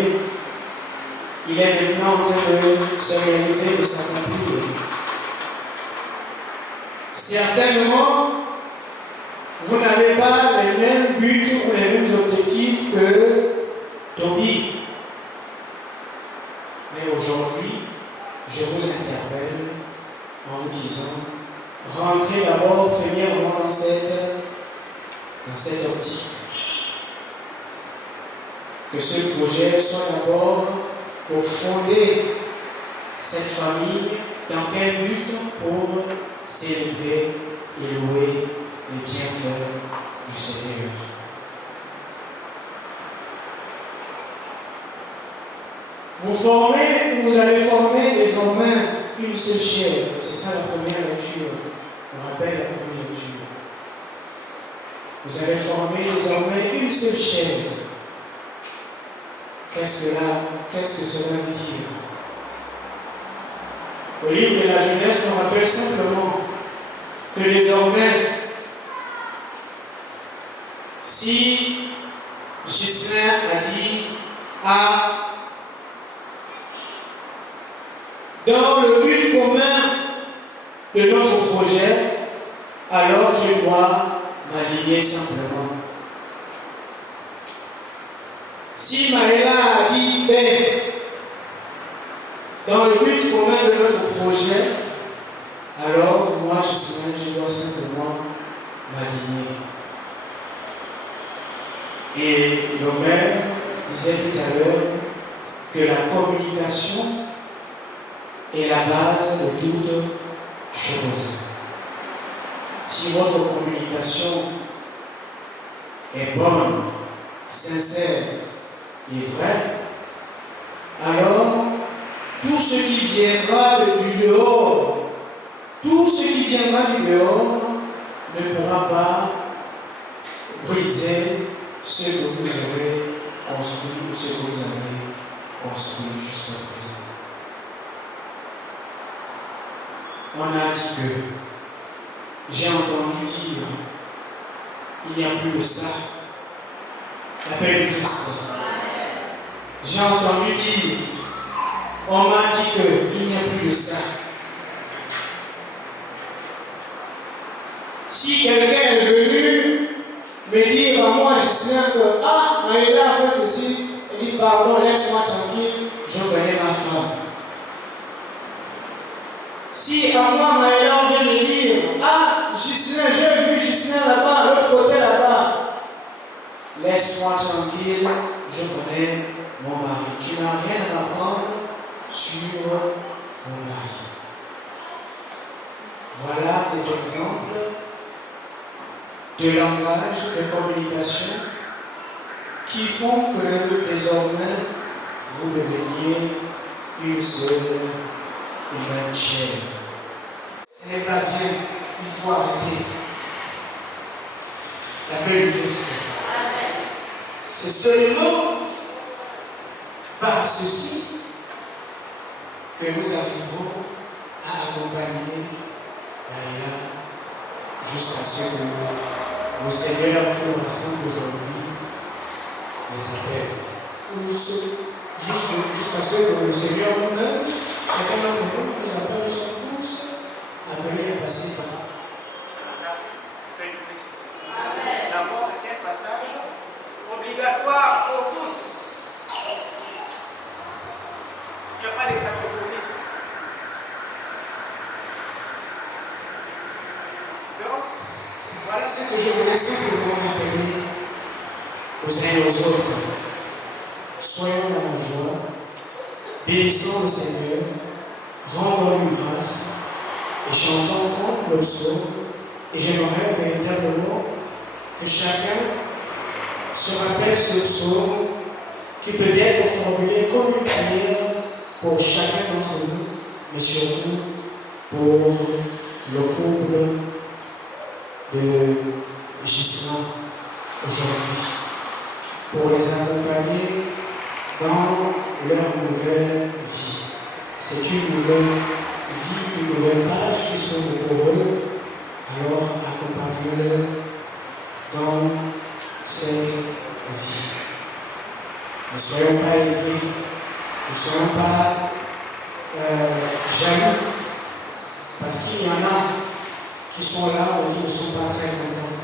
il est maintenant en train de se réaliser, de s'accomplir. Certainement, vous n'avez pas les mêmes buts ou les mêmes objectifs que Tobie. Mais aujourd'hui, je vous interpelle en vous disant: rentrez d'abord premièrement dans cette optique. Que ce projet soit d'abord pour fonder cette famille. Dans quel but? Pour célébrer et louer les bienfaits du Seigneur. Vous allez former désormais une seule chair. C'est ça la première lecture. On rappelle la première lecture. Vous allez former désormais une seule chair. Qu'est-ce que cela veut dire? Le livre de la Genèse nous rappelle simplement que désormais, si Ghislain a dit dans le but commun de notre projet, alors je dois m'aligner simplement. Si Maëla a dit B, dans le but commun de notre projet, alors moi je dois simplement m'aligner. Et le maire disait tout à l'heure que la communication est la base de toute chose. Si votre communication est bonne, sincère et vraie, alors tout ce qui viendra du dehors, ne pourra pas briser ce que vous aurez construit ou ce que vous avez construit jusqu'à présent. on a dit que j'ai entendu dire, il n'y a plus de ça, la paix du Christ. J'ai entendu dire, on m'a dit qu'il n'y a plus de ça. Si quelqu'un est venu me dire à moi, je sais que, ah, Maïla a fait ceci, il dit, pardon, laisse-moi tranquille, je connais ma femme. Si à moi, Maïla, on vient me dire, ah, Gislain, j'ai vu Gislain là-bas, à l'autre côté là-bas, laisse-moi tranquille, je connais mon mari. Tu n'as rien à apprendre sur mon mari. Voilà des exemples de langage, de communication qui font que désormais vous deveniez une seule et même chair. Ce n'est pas bien, il faut arrêter. La paix du Christ. C'est seulement par ceci que nous arriverons à accompagner Maïla jusqu'à ce que le Seigneur qui nous rassemble aujourd'hui les appelle. Jusqu'à ce que le Seigneur nous-mêmes, chacun d'entre nous, nous appelle, nous sommes tous appelés à passer par la paix du Christ. La mort est un passage obligatoire pour tous. Il n'y a pas de catégorie. Donc, voilà ce que je voulais simplement rappeler aux uns et aux autres. Soyons dans la joie, bénissons le Seigneur, rendons-lui grâce et chantons comme le psaume. Et j'aimerais véritablement que chacun se rappelle ce psaume qui peut être formulé comme une prière pour chacun d'entre nous, mais surtout pour le couple de Gislain aujourd'hui, pour les accompagner dans leur nouvelle vie. C'est une nouvelle vie, une nouvelle page qui s'ouvre pour eux. Alors accompagnez-le dans cette vie. Ne soyons pas aigris, ne soyons pas jaloux, parce qu'il y en a qui sont là mais qui ne sont pas très contents.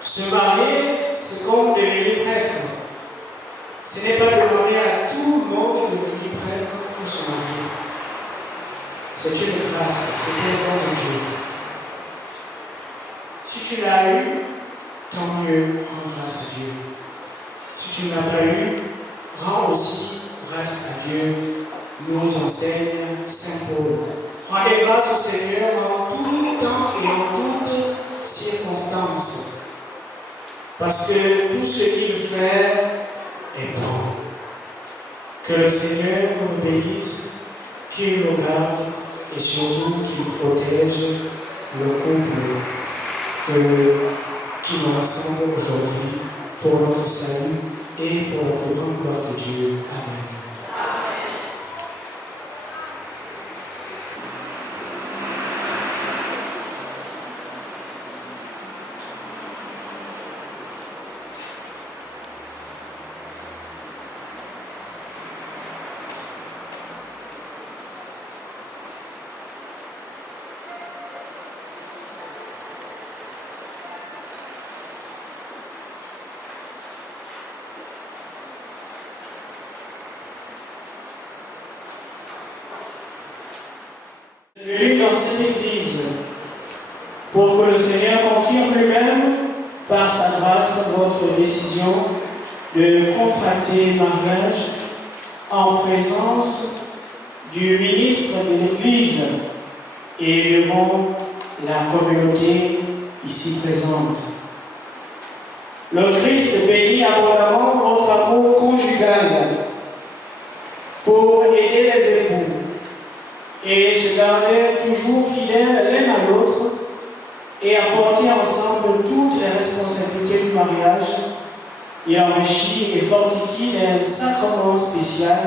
Se marier, c'est comme devenir prêtre. Ce n'est pas demander à tout le monde de devenir prêtre pour se marier. C'est une grâce, c'est un don de Dieu. Si tu l'as eu, tant mieux, rends grâce à Dieu. Si tu ne l'as pas eu, rends aussi grâce à Dieu. Nous enseigne Saint Paul. Rendez grâce au Seigneur en tout temps et en toutes circonstances. Parce que tout ce qu'il fait est bon. Que le Seigneur nous bénisse, qu'il nous garde et surtout qu'il protège le couple qui nous rassemble aujourd'hui pour notre salut et pour la plus grande gloire de Dieu. Amen. Venu dans cette église pour que le Seigneur confirme lui-même par sa grâce votre décision de contracter mariage en présence du ministre de l'Église et devant la communauté ici présente. Le Christ bénit abondamment votre amour conjugal pour aider les époux et se garder toujours fidèles l'un à l'autre et apporter ensemble toutes les responsabilités du mariage et enrichir et fortifier d'un sacrement spécial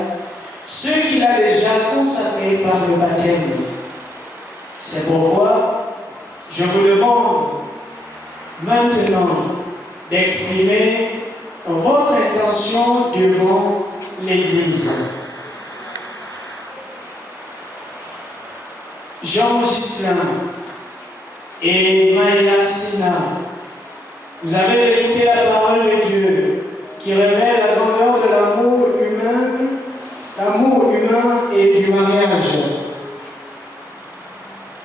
ceux qu'il a déjà consacrés par le baptême. C'est pourquoi je vous demande maintenant d'exprimer votre intention devant l'Église. Jean Gislain et Maïla Sina, vous avez écouté la parole de Dieu qui révèle la grandeur de l'amour humain et du mariage.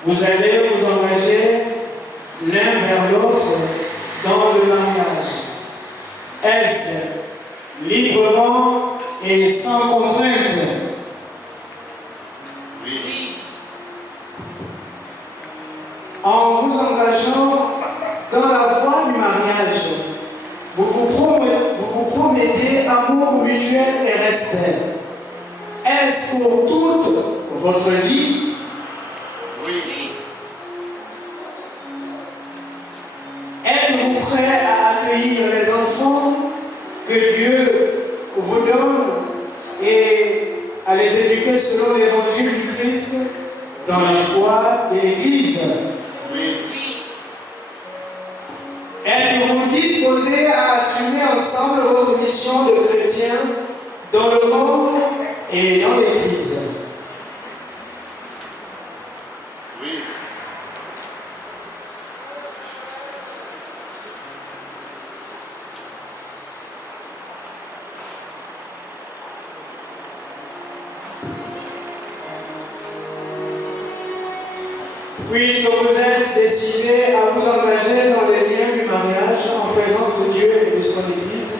Vous allez vous engager l'un vers l'autre dans le mariage. Est-ce librement et sans contrainte? Oui. En vous engageant dans la voie du mariage, vous vous promettez amour mutuel et respect. Est-ce pour toute votre vie? Oui. Êtes-vous prêt à accueillir les enfants que Dieu vous donne et à les éduquer selon l'évangile du Christ dans la foi de l'Église? Oui. Êtes-vous disposé à assumer ensemble votre mission de chrétien dans le monde et dans l'Église? Oui. Puisque vous êtes décidés à vous engager dans les liens du mariage en présence de Dieu et de son Église,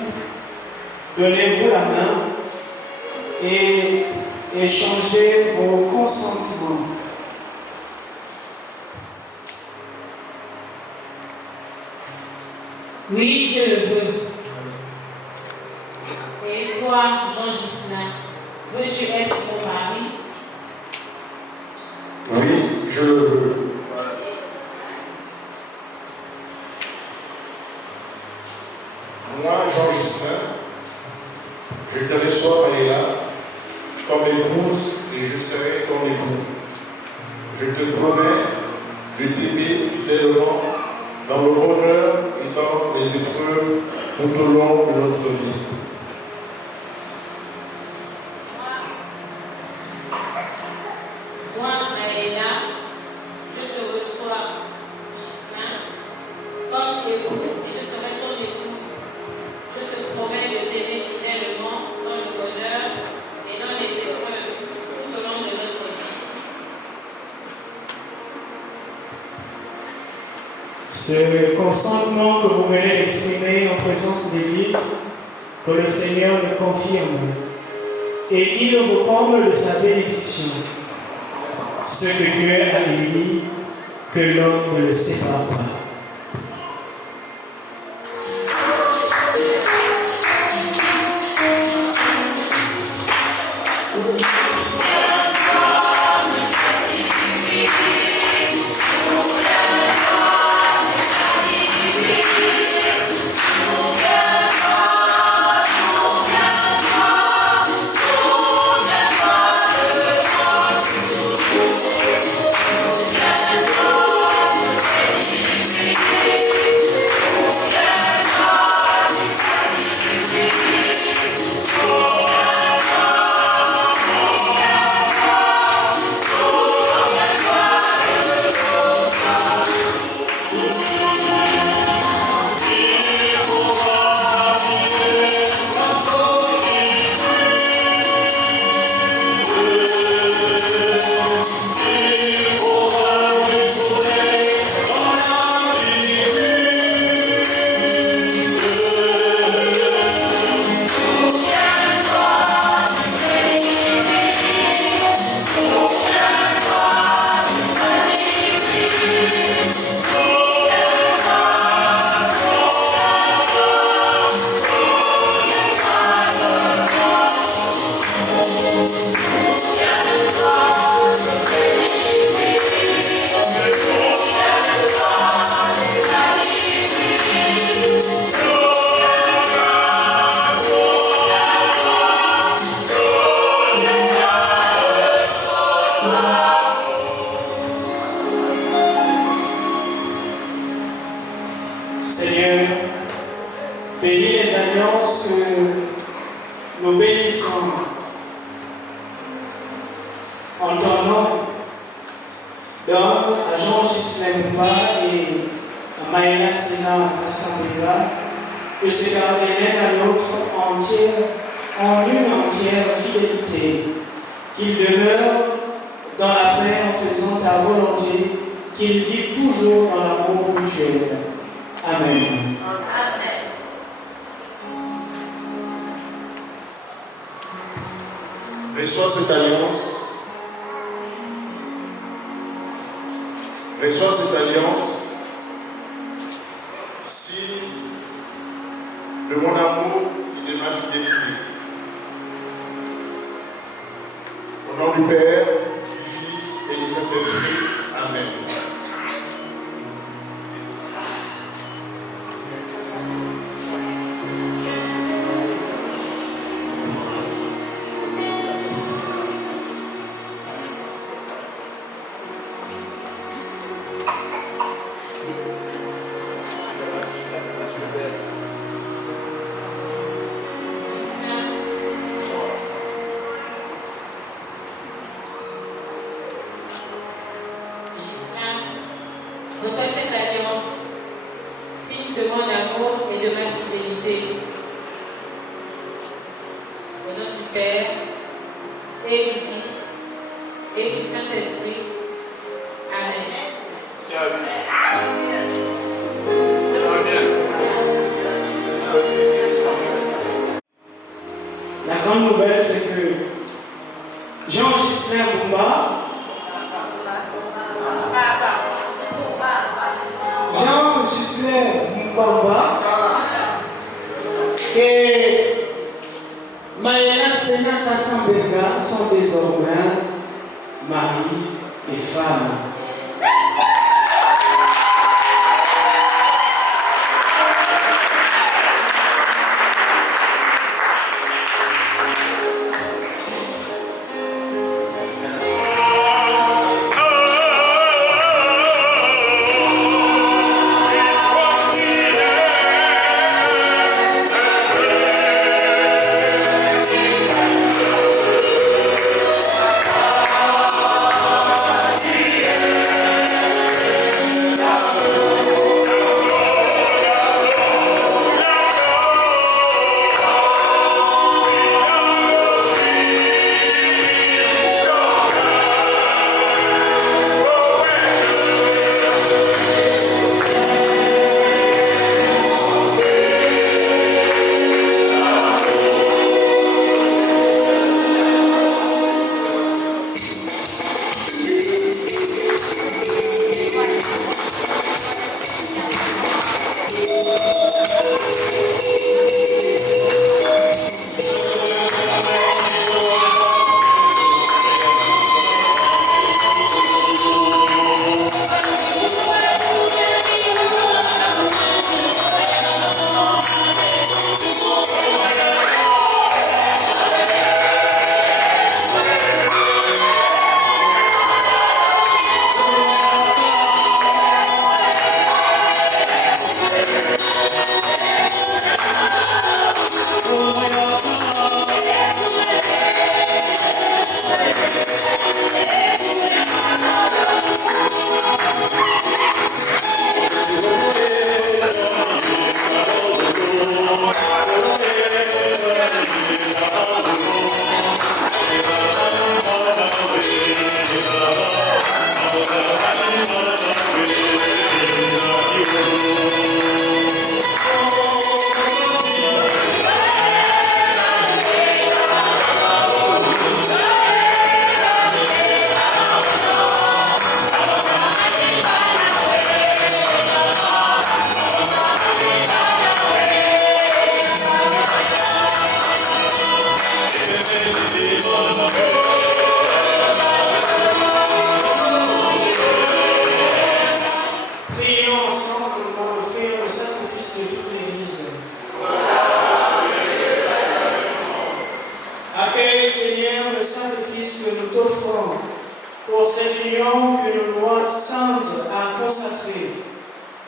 donnez-vous la main et échangez vos consentements. Oui, je le veux. Et toi, Jean Gislain, veux-tu être mon mari? Oui, je le veux. Moi, Jean Gislain, je te reçois, Maïla, comme épouse et je serai ton époux. Je te promets de t'aimer fidèlement dans le bonheur et dans les épreuves tout au long de notre vie. Moi, Maïla, je te reçois, Gislain, comme époux et je serai ton épouse. Je te promets de t'aimer fidèlement dans le bonheur et dans les épreuves tout au long de notre vie. Ce consentement que vous venez d'exprimer en présence de l'Église, que le Seigneur le confirme et qu'il vous comble de sa bénédiction. Ce que Dieu a uni, que l'homme ne le sépare pas. bénis les alliances que nous bénissons en ton nom. Donne à Jean-Gislain Mouba et à Maïla Sena Kassambela de se garder l'un à l'autre en une entière fidélité, qu'ils demeurent dans la paix en faisant ta volonté, qu'ils vivent toujours dans l'amour mutuel. Amen. Reçois cette alliance. Reçois cette alliance. Signe de mon amour et de ma fidélité. Au nom du Père, du Fils et du Saint-Esprit. Amen. Reçois cette alliance, signe de mon amour et de ma fidélité. Au nom du Père, et du Fils, et du Saint-Esprit. Amen. La grande nouvelle, c'est que Jean-Gislain Mouba Mbamba et Maïla Sena Kassambela sont désormais mari et femme.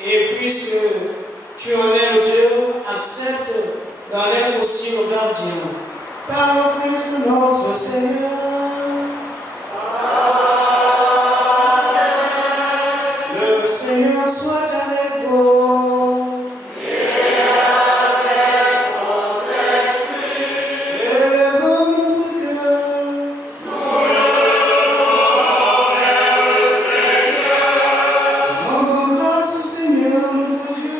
Et puisque tu en es l'auteur, accepte d'en être aussi le gardien. Par le Christ notre Seigneur. Le Seigneur soit avec vous. Et avec votre esprit. Élevons notre cœur. Nous levons vers le Seigneur. Rendons grâce au Seigneur notre Dieu.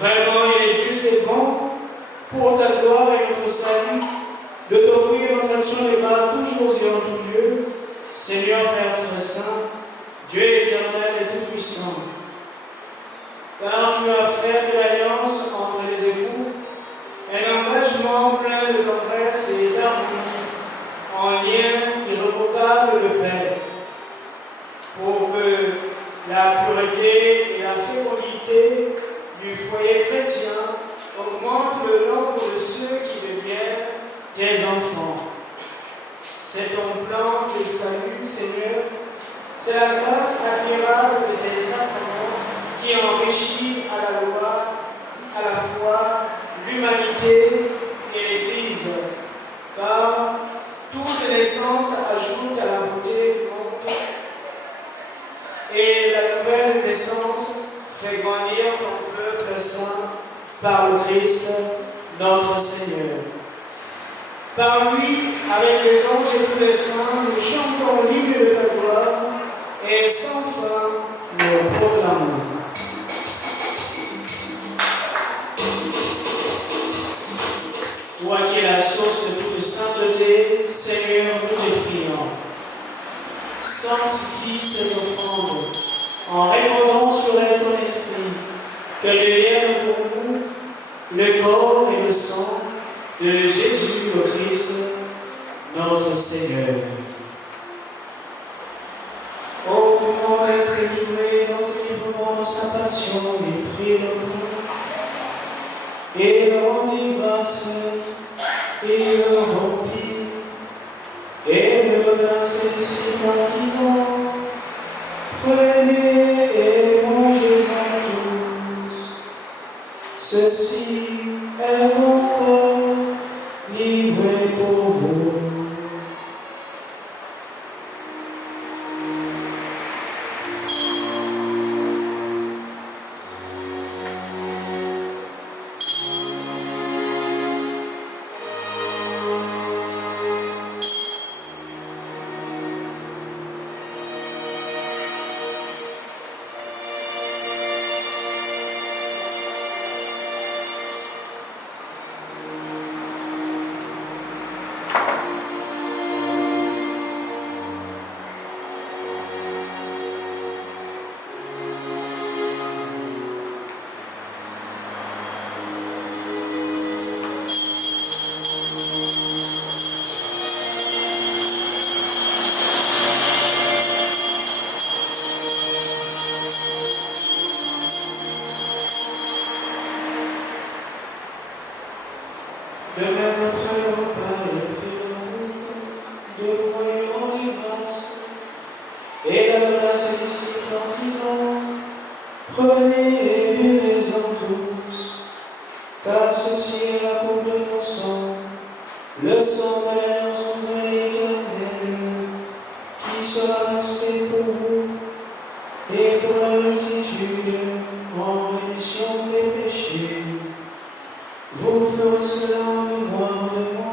Vraiment, il est juste et bon, pour ta gloire et notre salut, de t'offrir notre action de grâce toujours et en tout lieu, Seigneur Père très saint, Dieu éternel et tout-puissant. Car tu as fait de l'alliance entre les époux un engagement plein de tendresse et d'harmonie, en lien irrévocable de paix, pour que la pureté et la fécondité du foyer chrétien augmente le nombre de ceux qui deviennent tes enfants. C'est ton plan de salut, Seigneur. C'est la grâce admirable de tes sacrements qui enrichit à la loi, à la foi, l'humanité et l'Église. Car toute naissance ajoute à la beauté du monde et la nouvelle naissance fait grandir ton peuple saint par le Christ, notre Seigneur. Par lui, avec les anges et tous les saints, nous chantons l'hymne de ta gloire et sans fin nous proclamons. Toi qui es la source de toute sainteté, Seigneur, nous te prions. Sanctifie ces offrandes en répandant sur elle ton esprit, que devienne pour nous le corps et le sang de Jésus le Christ, notre Seigneur. Au moment d'être livré, notre librement dans sa passion, il prit le pain et le rendit grâce, il le rompit et le donna à ses disciples en disant: prenez et mangez-en tous. Ceci est mon corps livré pour vous. De même, après le repas, il prit le coupe de l'eau et lui rendit grâce, et la donna à ses disciples en disant: prenez et buvez-en tous, car ceci est la coupe de mon sang, le sang de l'alliance nouvelle et éternelle, qui sera versé pour vous et pour la multitude en rémission des péchés. Vous ferez cela en mémoire de moi.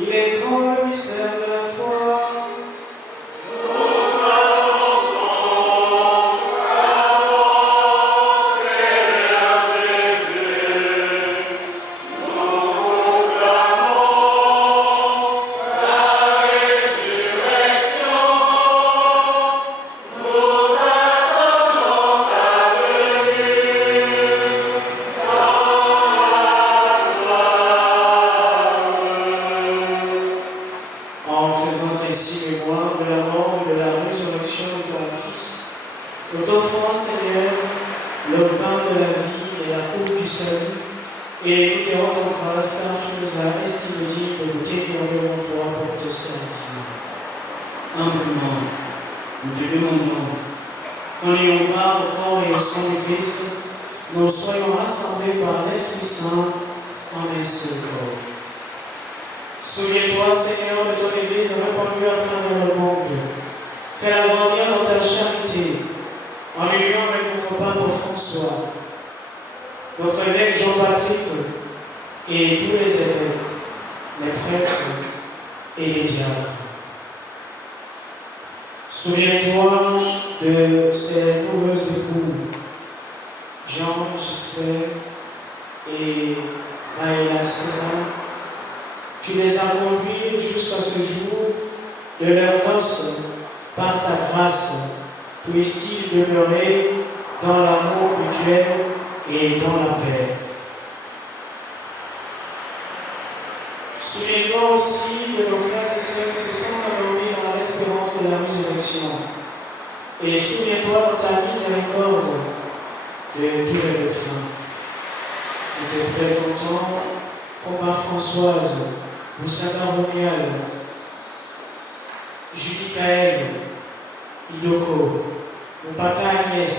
Il est grand le mystère de la foi. En faisant ainsi mémoire de la mort et de la résurrection de ton Fils, nous t'offrons, Seigneur, le pain de la vie et la coupe du salut, et nous te rendons grâce car tu nous as estimés dignes de nous tenir devant toi pour te servir. Humblement, nous te demandons qu'en ayant part au corps et au sang du Christ, nous soyons rassemblés par l'Esprit Saint en un seul corps. Souviens-toi, Seigneur, de ton Église répandue à travers le monde. Fais-la grandir dans ta charité, en union avec notre pape François, notre évêque Jean-Patrick et tous les évêques, les prêtres et les diacres. Souviens-toi de ces nouveaux époux, Jean, Gisèle et Maëla Sénat. Tu les as conduits jusqu'à ce jour de leur noces par ta grâce. Puissent-ils demeurer dans l'amour mutuel et dans la paix. Souviens-toi aussi de nos frères et sœurs qui se sont endormis dans l'espérance de la résurrection. Et souviens-toi de ta miséricorde de tous les défunts. Nous te présentons comme à Françoise, Moussaka Romial, Julie Kael, Idoko, Mpaka Agnès,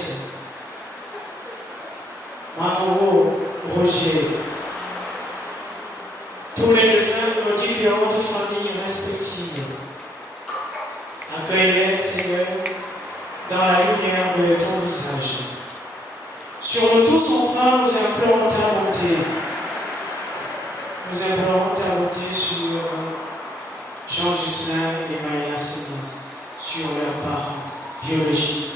Manoro, Roger, tous les défunts de nos différentes familles respectives. Accueille-les, Seigneur, dans la lumière de ton visage. Sur nous tous, enfin, nous implorons ta bonté. Nous implorons ta bonté sur Jean-Justin et Maëla Sénat, sur leurs parents biologiques.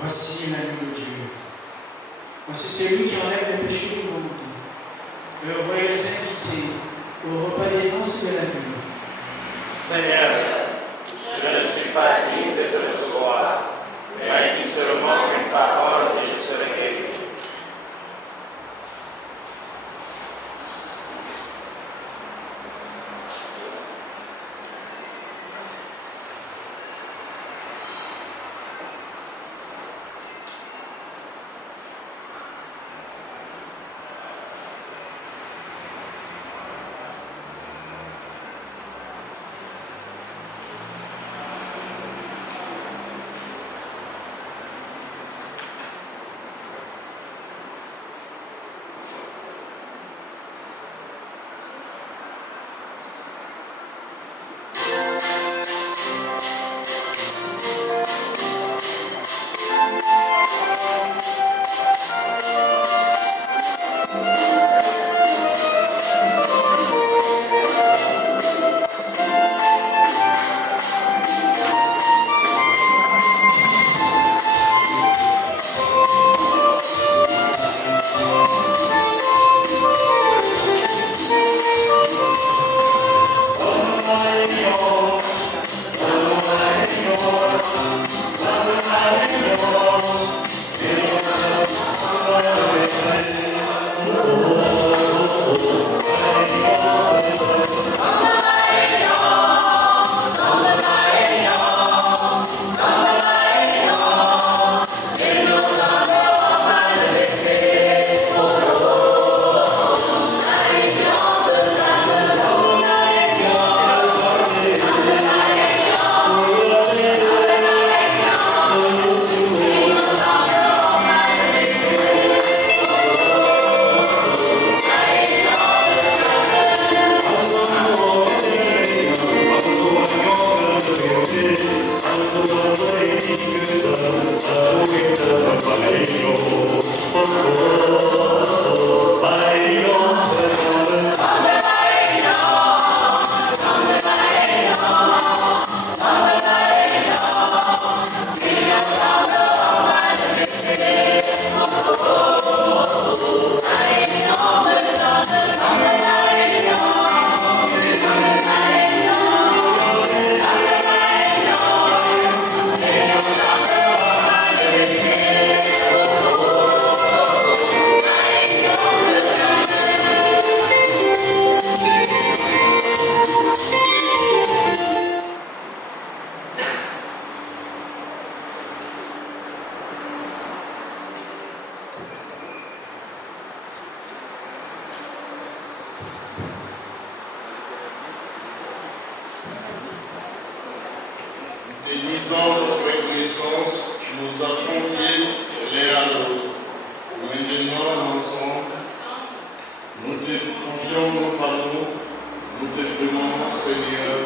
Voici l'agneau de Dieu. Voici celui qui enlève les péchés du monde. Heureux les invités au repas des noces de la nuit. Seigneur, je ne suis pas digne de te recevoir, mais dis seulement une parole et je serai guéri. Disons notre reconnaissance, tu nous as confié l'un à l'autre. Maintenant, ensemble, nous te confions nos panneaux, nous te demandons, Seigneur,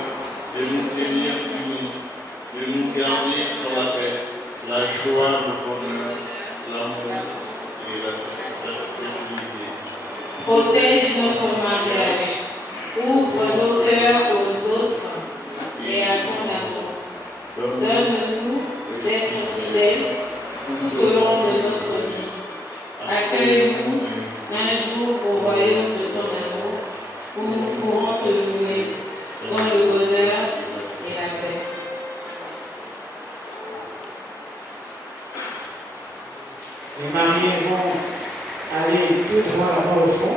de nous tenir unis, de nous garder dans la paix, la joie, le bonheur, l'amour et la fidélité. Protège notre mariage, ouvre nos cœurs aux autres et à ton amour. Donne-nous d'être fidèles tout au long de notre vie. Accueille-nous un jour au royaume de ton amour où nous pourrons te louer dans le bonheur et la paix. Les mariés vont aller tout droit là-bas au fond,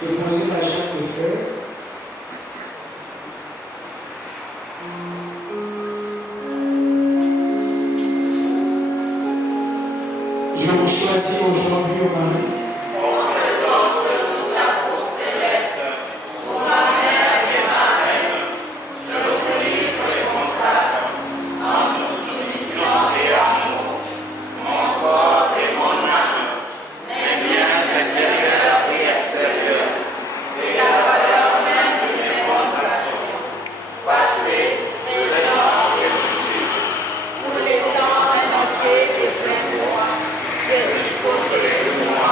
déposer la chape de fleurs. Je vous choisis aujourd'hui au mari. En présence de toute la cour céleste, pour ma mère et ma reine, je vous livre et consacre en toute soumission et amour, mon corps et mon âme, mes biens intérieurs et extérieurs, et la valeur même de mes bonnes actions, passées, présentes et futures, vous laissant un entier et plein de moi. De côté de moi,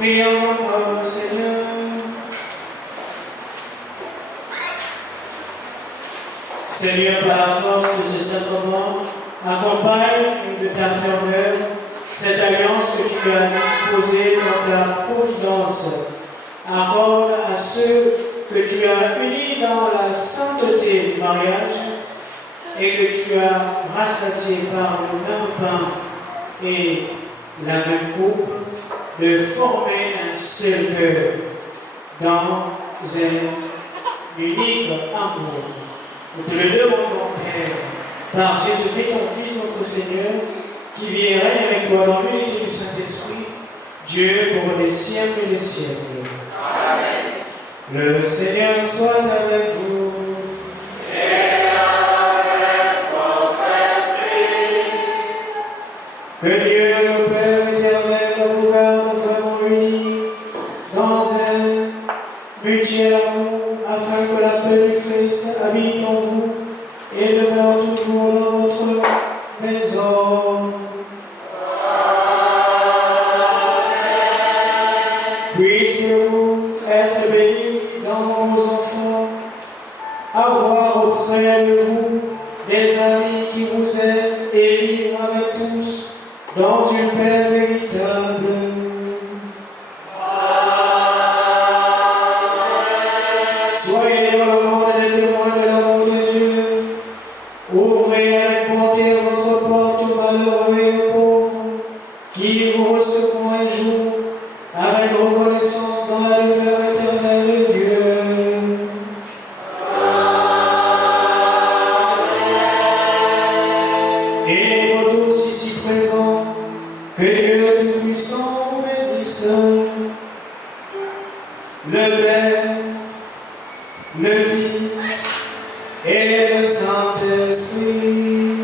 Prions encore le Seigneur. Seigneur, par la force de ce sacrement, accompagne de ta ferveur cette alliance que tu as disposée dans ta providence. Accorde à ceux que tu as unis dans la sainteté du mariage et que tu as rassasiés par le même pain et la même coupe, de former un seul cœur dans un unique amour. Nous te le demandons, Père, par Jésus-Christ, ton Fils, notre Seigneur, qui vit et règne avec toi dans l'unité du Saint-Esprit, Dieu pour les siècles et les siècles. Amen. Le Seigneur soit avec vous. Et avec votre esprit. Que Dieu, le Père éternel, vous garde vraiment unis dans un mutuel amour, afin que la paix du Christ habite en vous et demeure toujours dans votre maison. Puissiez-vous être bénis dans vos enfants, avoir auprès de vous des amis qui vous aiment et vivre avec tous dans une paix véritable. Soyez dans le monde des témoins de l'amour de Dieu. Ouvrez avec bonté votre porte aux malheureux et aux pauvres, qui vous recevront un jour avec reconnaissance dans la lumière éternelle de Dieu. Et vous tous ici présents, que Dieu Tout-Puissant vous bénisse, le Père, le Fils et le Saint-Esprit.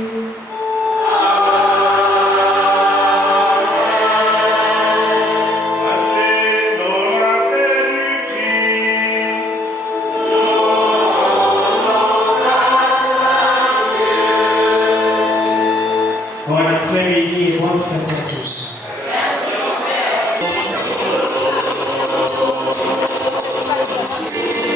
Bon après-midi et bonne fête à tous. Merci.